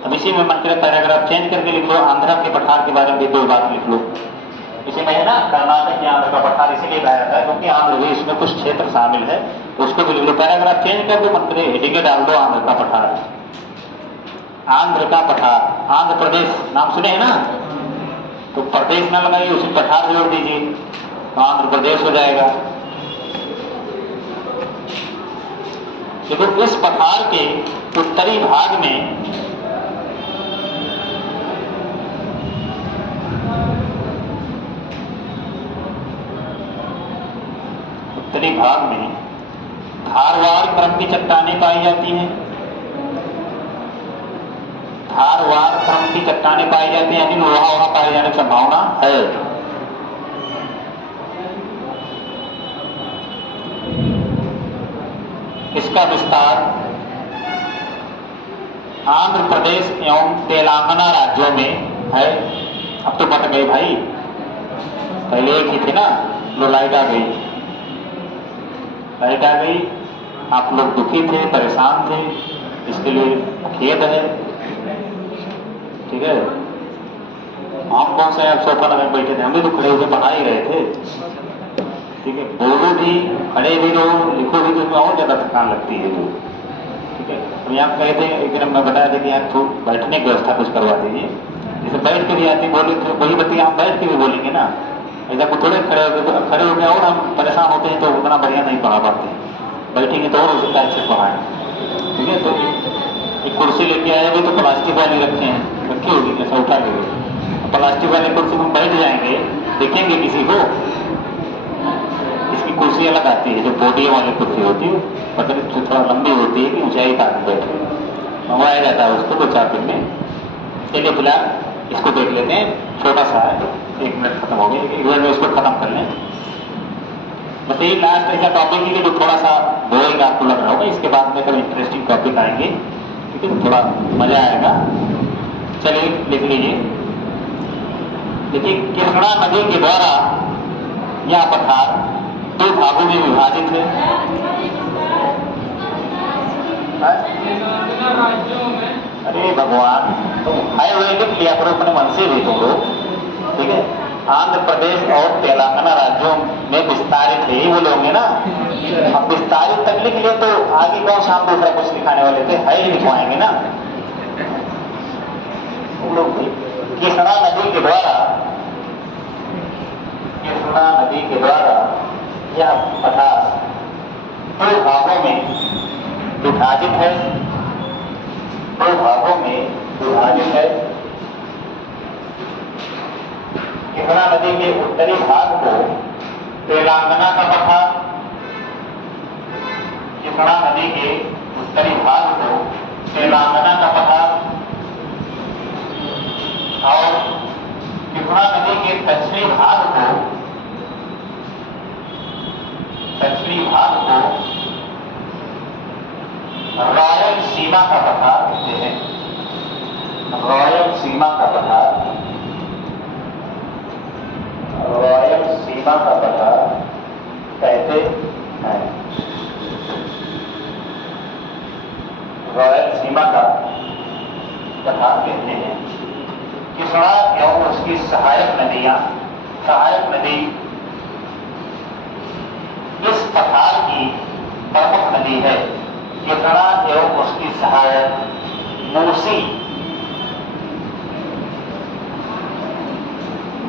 अब इसी में मन करे पैराग्राफ चेंज करके लिख लो, आंध्रा के पठार के बारे में भी 2 बात लिख लो। इसी में है ना, कर्नाटक या आंध्र का पठार इसीलिए लाया था क्योंकि आंध्र भी इसमें कुछ क्षेत्र शामिल है, तो उसको भी लिख लो। पैराग्राफ चेंज कर दो, मन करे हेडिंग डाल दो आंध्र का पठार। आंध्र का पठार, आंध्र प्रदेश नाम सुने हैं ना, तो प्रदेश ना लगाइए, उसी पठार जोड़ दीजिए तो आंध्र प्रदेश हो जाएगा। देखो इस पठार के उत्तरी भाग में धारवाड़ क्रम की चट्टानें पाई जाती हैं। धारवाड़ क्रम की चट्टानें पाई जाती हैं, यानी वहां पाए जाने की संभावना है। इसका विस्तार आंध्र प्रदेश एवं तेलंगाना राज्यों में है। अब तो बट गए भाई, पहले एक ही थी ना, लो लाइट आ गई, लाइट आ गई, आप लोग दुखी थे, परेशान थे, इसके लिए खेद है। ठीक है, हम कौन सा आप सोफा लगा बैठे थे, हम भी तो खड़े होकर पढ़ा ही रहे थे। ठीक है, बोलो भी, खड़े भी रहो, लिखो भी, तो इसमें और ज्यादा थकान लगती है। ठीक है, तो यहाँ कहे थे एक दिन मैं बताया था कि यहाँ तो बैठने की व्यवस्था कुछ करवा दीजिए, जैसे बैठ के भी आती बोली, तो वही बतिया हम बैठ के भी बोलेंगे ना, ऐसा कुछ थोड़े खड़े हो गए और हम परेशान होते हैं तो उतना बढ़िया नहीं पढ़ा पाते हैं, बैठेंगे तो और उसका अच्छे पढ़ाएं। ठीक है, तो एक कुर्सी लेके आए भी तो प्लास्टिक वाली रखे हैं, रखी होगी कैसा उठा के, प्लास्टिक वाली कुर्सी में बैठ जाएंगे, देखेंगे किसी को, इसकी कुर्सी अलग आती है जो पोडियम वाली कुर्सी होती है, पतली थोड़ा लंबी होती है कि ऊंचाई का आदमी बैठे, मंगवाया जाता है उसको 2-4 दिन में। चलिए फिलहाल इसको देख लेते हैं, छोटा सा है, 1 मिनट खत्म हो गया, 1 मिनट में उसको खत्म कर लें। बस यही लास्ट ऐसा टॉपिक है कि जो थोड़ा सा बोरिंग आपको लग रहा होगा, इसके बाद में कभी इंटरेस्टिंग टॉपिक आएंगे, ठीक है, थोड़ा मजा आएगा। चलिए लिख लीजिए। देखिए, कृष्णा नदी के द्वारा यह पठार 2 भागों में विभाजित है। अरे भगवान, तुम हाई वे लिख लिया करो अपने मन से भी तुम लोग। ठीक है, आंध्र प्रदेश और तेलंगाना राज्यों में विस्तारित है, ही बोलोगे ना, अब विस्तारित तक लिख लिए तो आगे कौन सा हम दूसरा कुछ लिखाने वाले थे, है ही लिखवाएंगे ना तुम लोग। कृष्णा नदी के द्वारा, कृष्णा नदी के द्वारा यह पठार 2 भागों में विभाजित है, 2 भागों में विभाजित है। कृष्णा नदी के उत्तरी भाग को तेलंगाना का पठार, कृष्णा नदी के उत्तरी भाग को तेलंगाना का पठार, और कृष्णा नदी के दक्षिणी भाग को रॉयल सीमा का पठार कहते हैं। रॉयल सीमा का पठार, रॉयल सीमा का पठार कहते हैं। रॉयल सीमा का पठार कहते हैं। कृष्णा एवं उसकी सहायक नदियां, सहायक नदी इस पठार की प्रमुख नदी है। कृष्णा एवं उसकी सहायक मूसी,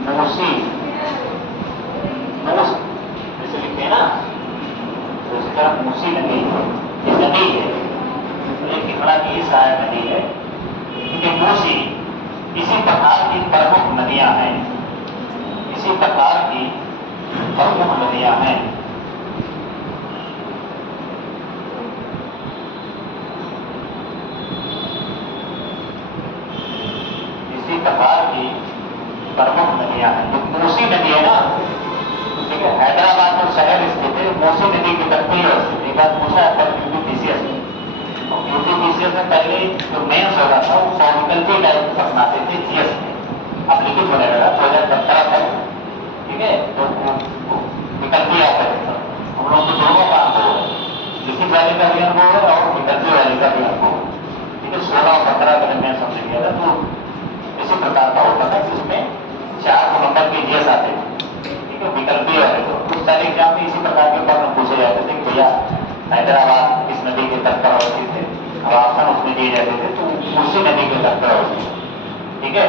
मूसी, मूस जैसे लिखते हैं ना, तो इसी तरह मूसी नदी ये नदी है, एक तिखड़ा की सहायक नदी है, क्योंकि मूसी इसी प्रकार की प्रमुख नदियां हैं, इसी प्रकार की प्रमुख नदियां हैं। इसी प्रकार की प्रमुख नदियां हैं। जो मूसी नदी है ना, ठीक है, हैदराबाद जो शहर स्थित है मूसी नदी के तट पर ही स्थित। एक बार पूछा है पर यूपीपीसीएस में, और यूपीपीसीएस में पहले जो मेंस हो रहा था वो फॉर्मिकल्टी टाइप अपनाते थे जीएस में, अब लिखित होने लगा 2017 तक, ठीक है। तो विकल्पी आता है, हम लोग को दोनों का अनुभव है, लिखित वाले का भी अनुभव है और विकल्पी वाले का भी अनुभव है, ठीक है। 16 और 17 का मैं समझ गया था, तो इसी प्रकार का होता था कि उसमें 4 नंबर के जीएस आते थे, ठीक है, विकल्पी वाले को। कुछ सारे एग्जाम में इसी प्रकार के प्रश्न पूछे जाते थे कि भैया हैदराबाद इस नदी के तट पर अवस्थित है, अब ऑप्शन उसमें दिए जाते थे तो उसी नदी के तट पर अवस्थित, ठीक है।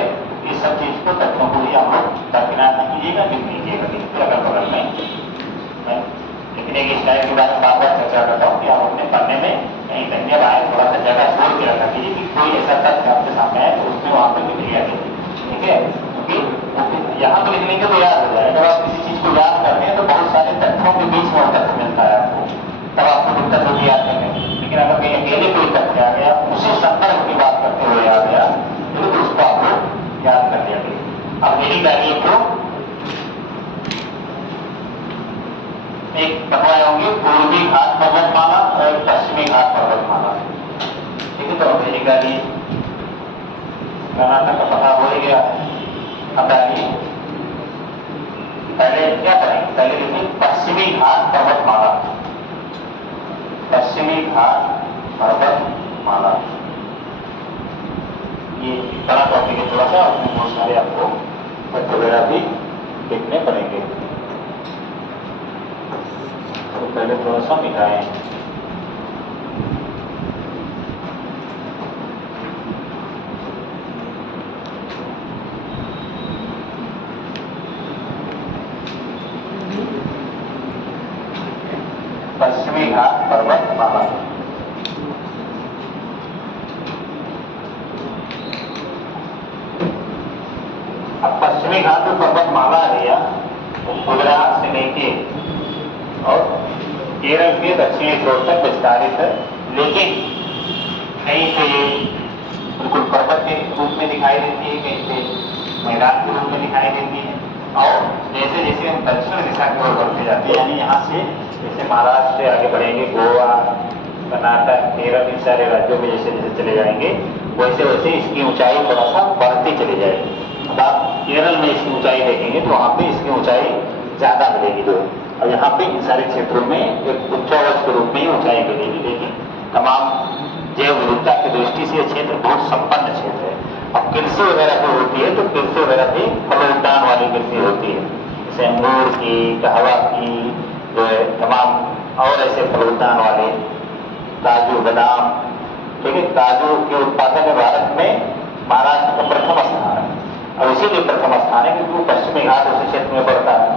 इस सब चीज को तथ्यों को ही आप लोग दरकिनार न कीजिएगा, लिख लीजिएगा अगल बगल में। लेकिन एक स्लाइड के बारे में बार बार चर्चा करता हूँ कि आप अपने पढ़ने में कहीं कहीं आए थोड़ा सा जगह छोड़ के रखा कीजिए कि कोई ऐसा तथ्य आपके सामने आए तो उसमें वहां पर लिख लिया कीजिए, ठीक है। क्योंकि यहाँ पर लिखने के तो याद हो जाए, अगर आप किसी चीज को याद करते हैं तो बहुत सारे तथ्यों के बीच में तथ्य मिलता है आपको, तब आपको दिक्कत होगी याद करने में। लेकिन अगर कहीं अकेले कोई तथ्य आ गया, उसी संदर्भ की बात करते हुए आ गया, तो उसको आप लोग याद कर लिया करिए। अब मेरी गाड़ी को एक बनवाए होंगे पूर्वी घाट पर्वतमाला और पश्चिमी घाट पर्वतमाला, ठीक है। तो अमेरिका की कर्नाटक का पता हो ही गया है। अब पहले क्या करेंगे, पहले देखिए पश्चिमी घाट पर्वतमाला, पश्चिमी घाट पर्वतमाला, ये बड़ा टॉपिक है थोड़ा सा, उसमें बहुत सारे आपको तथ्य वगैरह भी देखने पड़ेंगे। तो पहले थोड़ा सा मिटाएं, पश्चिमी घाट पर्वतमाला। अब पश्चिमी घाट जो पर्वतमाला है वो गुजरात से लेके और केरल के दक्षिणी छोर तक विस्तारित है, लेकिन कहीं पे बिल्कुल पर्वत के रूप में दिखाई देती है, कहीं पे मैदान के रूप में दिखाई देती है। और जैसे जैसे हम दक्षिण दिशा की ओर बढ़ते जाते हैं, यानी यहाँ से जैसे महाराष्ट्र से आगे बढ़ेंगे, गोवा, कर्नाटक, केरल, इन सारे राज्यों में जैसे जैसे चले जाएंगे, वैसे वैसे इसकी ऊंचाई थोड़ा सा बढ़ती चली जाएगी। अब आप केरल में इसकी ऊंचाई देखेंगे तो वहाँ पे इसकी ऊंचाई ज्यादा मिलेगी जो, और यहाँ पे इन सारे क्षेत्रों में एक उच्चावच के रूप में ही ऊंचाई मिलेगी। लेकिन तमाम जैव विविधता की दृष्टि से यह क्षेत्र बहुत संपन्न क्षेत्र है। अब कृषि वगैरह जो होती है तो कृषि वगैरह भी फलोद्यान वाली कृषि होती है, जैसे अंगूर की, कहवा की, जो है तमाम और ऐसे फलोद्यान वाले, काजू, बादाम, ठीक है। काजू के उत्पादन में भारत में महाराष्ट्र का प्रथम स्थान है, और इसीलिए प्रथम स्थान है क्योंकि वो पश्चिमी घाट उसी क्षेत्र में पड़ता है,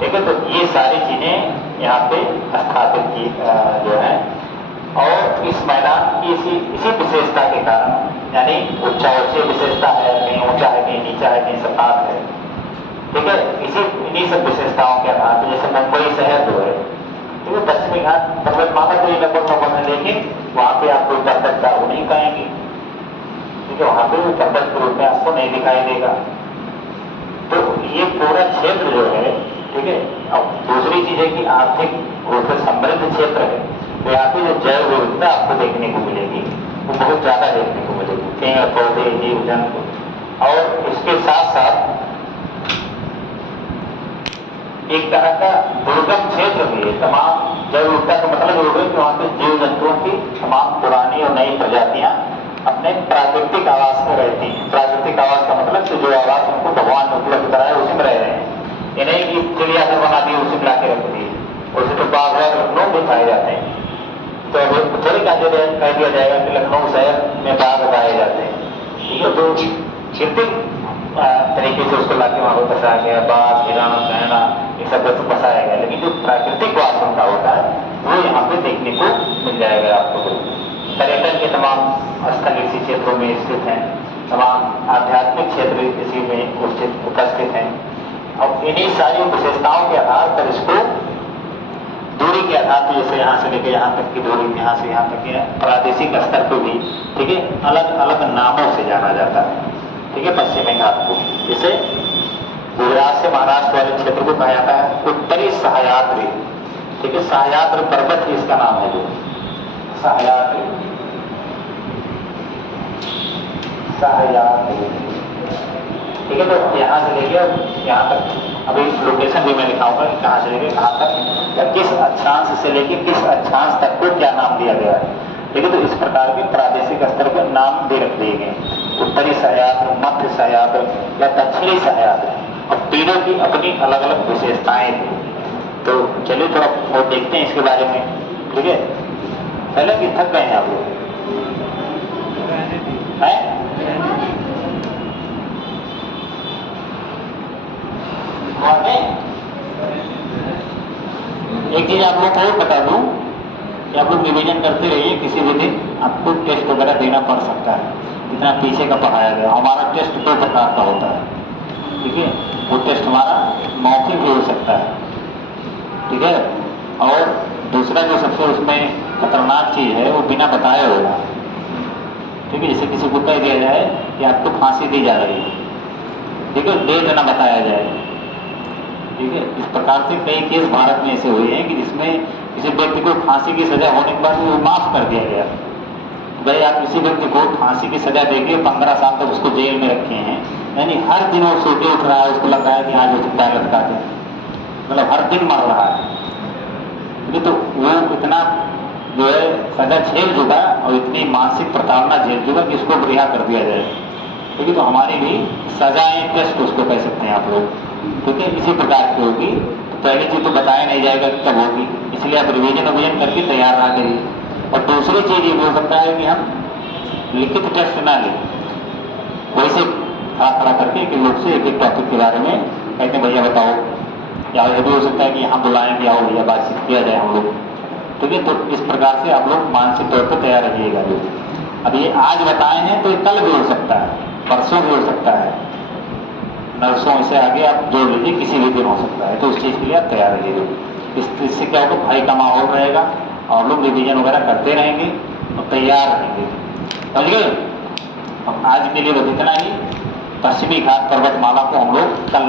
ठीक है। तो ये सारी चीजें यहाँ पे स्थापित की जो है, और इस मैदान की इसी विशेषता के कारण, यानी उच्चावचीय विशेषता है, कहीं ऊंचा है, कहीं नीचा है, कहीं सपाट है, ठीक है। इन्हीं सब विशेषताओं के आधार पर जैसे मुंबई शहर जो है, ठीक है, पश्चिमी घाट पर्वतमाला तो ये लगभग है, लेकिन वहाँ पे आपको पर्वत वो नहीं पाएंगे, ठीक है। वहाँ पे वो पर्वत के रूप में आपको नहीं दिखाई देगा। तो ये पूरा क्षेत्र जो है, ठीक है। अब दूसरी चीज है कि आर्थिक रूप से समृद्ध क्षेत्र है, तो यहाँ पे जो जैव विविधता आपको देखने को मिलेगी वो बहुत ज्यादा देखने को मिलेगी, पेड़ पौधे, जीव जंतु। और इसके साथ साथ एक तरह का दुर्गम क्षेत्र भी है। तमाम जैव विविधता का मतलब ये होगा कि वहाँ पे जीव जंतुओं की तमाम पुरानी और नई प्रजातियां अपने प्राकृतिक आवास में रहती हैं। प्राकृतिक आवास का मतलब कि जो आवास उनको भगवान ने उपलब्ध कराया उसी में रह रहे हैं, ये नहीं कि चिड़ियाघर बना दी उसी में लाके रख दी, उसे तो बाघ लखनऊ में पाए जाते हैं। तो अभी थोड़ी कह दिया जाएगा कि लखनऊ शहर में बाघ ठीक है, तो कृत्रिम तरीके से उसको लाके वहाँ पर बसाया गया, बांस, हिरण, गहना, ये सब बसाया गया, लेकिन जो प्राकृतिक वास उनका होता है वो यहाँ पे देखने को मिल जाएगा आपको। पर्यटन के तमाम स्थल इसी क्षेत्रों में स्थित हैं, तमाम आध्यात्मिक क्षेत्र इसी में उपस्थित हैं। अब इन्हीं सारी विशेषताओं के आधार पर इसको दूरी के आधार पर, जैसे यहाँ से लेकर यहाँ तक की दूरी, यहाँ से यहाँ तक है, प्रादेशिक स्तर पर भी, ठीक है, अलग अलग नामों से जाना जाता है, ठीक है। पश्चिमी घाट को जैसे गुजरात से महाराष्ट्र वाले क्षेत्र को कहा जाता है उत्तरी सह्याद्री, ठीक है, सह्याद्री पर्वत भी इसका नाम है, जो सह्याद्री, सह्याद्री, ठीक है। तो यहाँ से लेकर यहाँ तक, अभी लोकेशन भी मैं लिखाऊंगा कि कहाँ से लेकर कहाँ तक या किस अक्षांश से लेकर किस अक्षांश तक को क्या नाम दिया गया है, ठीक है। तो इस प्रकार के प्रादेशिक स्तर पर नाम भी रख दिए गए, उत्तरी सह्याद्री, मध्य सह्याद्री या दक्षिणी सह्याद्री। अब तीनों की अपनी अलग अलग विशेषताएं थी। तो चलिए थोड़ा और देखते हैं इसके बारे में, ठीक है। पहले कि थक गए हैं आप लोग, हैं? एक चीज आप लोग को और बता दूं कि आप लोग रिवीजन करते रहिए, किसी भी दिन आपको टेस्ट वगैरह देना पड़ सकता है, इतना पीछे का पढ़ाया गया। हमारा टेस्ट 2 प्रकार का होता है, ठीक है। वो टेस्ट हमारा मौखिक भी हो सकता है, ठीक है, और दूसरा जो सबसे उसमें खतरनाक चीज है वो बिना बताए होगा, ठीक है। जैसे किसी को कह दिया जाए कि आपको फांसी दी जा रही है, ठीक है, डेट ना बताया जाए, ठीक है। इस प्रकार से कई केस भारत में ऐसे हुए हैं कि जिसमें किसी व्यक्ति को फांसी की सजा होने के बाद वो माफ कर दिया गया। भाई आप किसी व्यक्ति को फांसी की सजा देके 15 साल तक उसको जेल में रखे हैं, यानी हर दिन वो सो के उठ रहा है, उसको लग रहा है कि आज वो पैर लटका दे, मतलब हर दिन मर रहा है, तो वो इतना जो है सजा झेल चुका और इतनी मानसिक प्रताड़ना झेल चुका कि उसको रिहा कर दिया जाए, ठीक है। तो हमारी भी सजाएं टेस्ट उसको कह सकते हैं आप लोग, ठीक है, इसी प्रकार की होगी। तो पहली चीज तो बताया नहीं जाएगा कब होगी, इसलिए आप रिवीजन करके तैयार रहा करिए। और दूसरी चीज ये भी हो सकता है कि हम लिखित टेस्ट ना लें, वैसे खड़ा करके कि लोग से एक एक टॉपिक के बारे में कहते हैं भैया बताओ, या ये भी हो सकता है कि यहाँ बुलाएं कि आओ भैया बातचीत किया जाए हम लोग, ठीक है। तो इस प्रकार से आप लोग मानसिक तौर पर तैयार रहिएगा। अब ये आज बताए हैं तो ये कल भी हो सकता है, परसों भी हो सकता है, नर्सों से आगे आप जोड़ लीजिए, किसी भी दिन हो सकता है। तो उस चीज़ के लिए आप तैयार रहिए। इससे क्या होगा, भाई का माहौल रहेगा और लोग रिवीजन वगैरह करते रहेंगे और तैयार रहेंगे, समझ गए। अब आज के लिए बस इतना ही। पश्चिमी घाट पर्वतमाला को हम लोग कल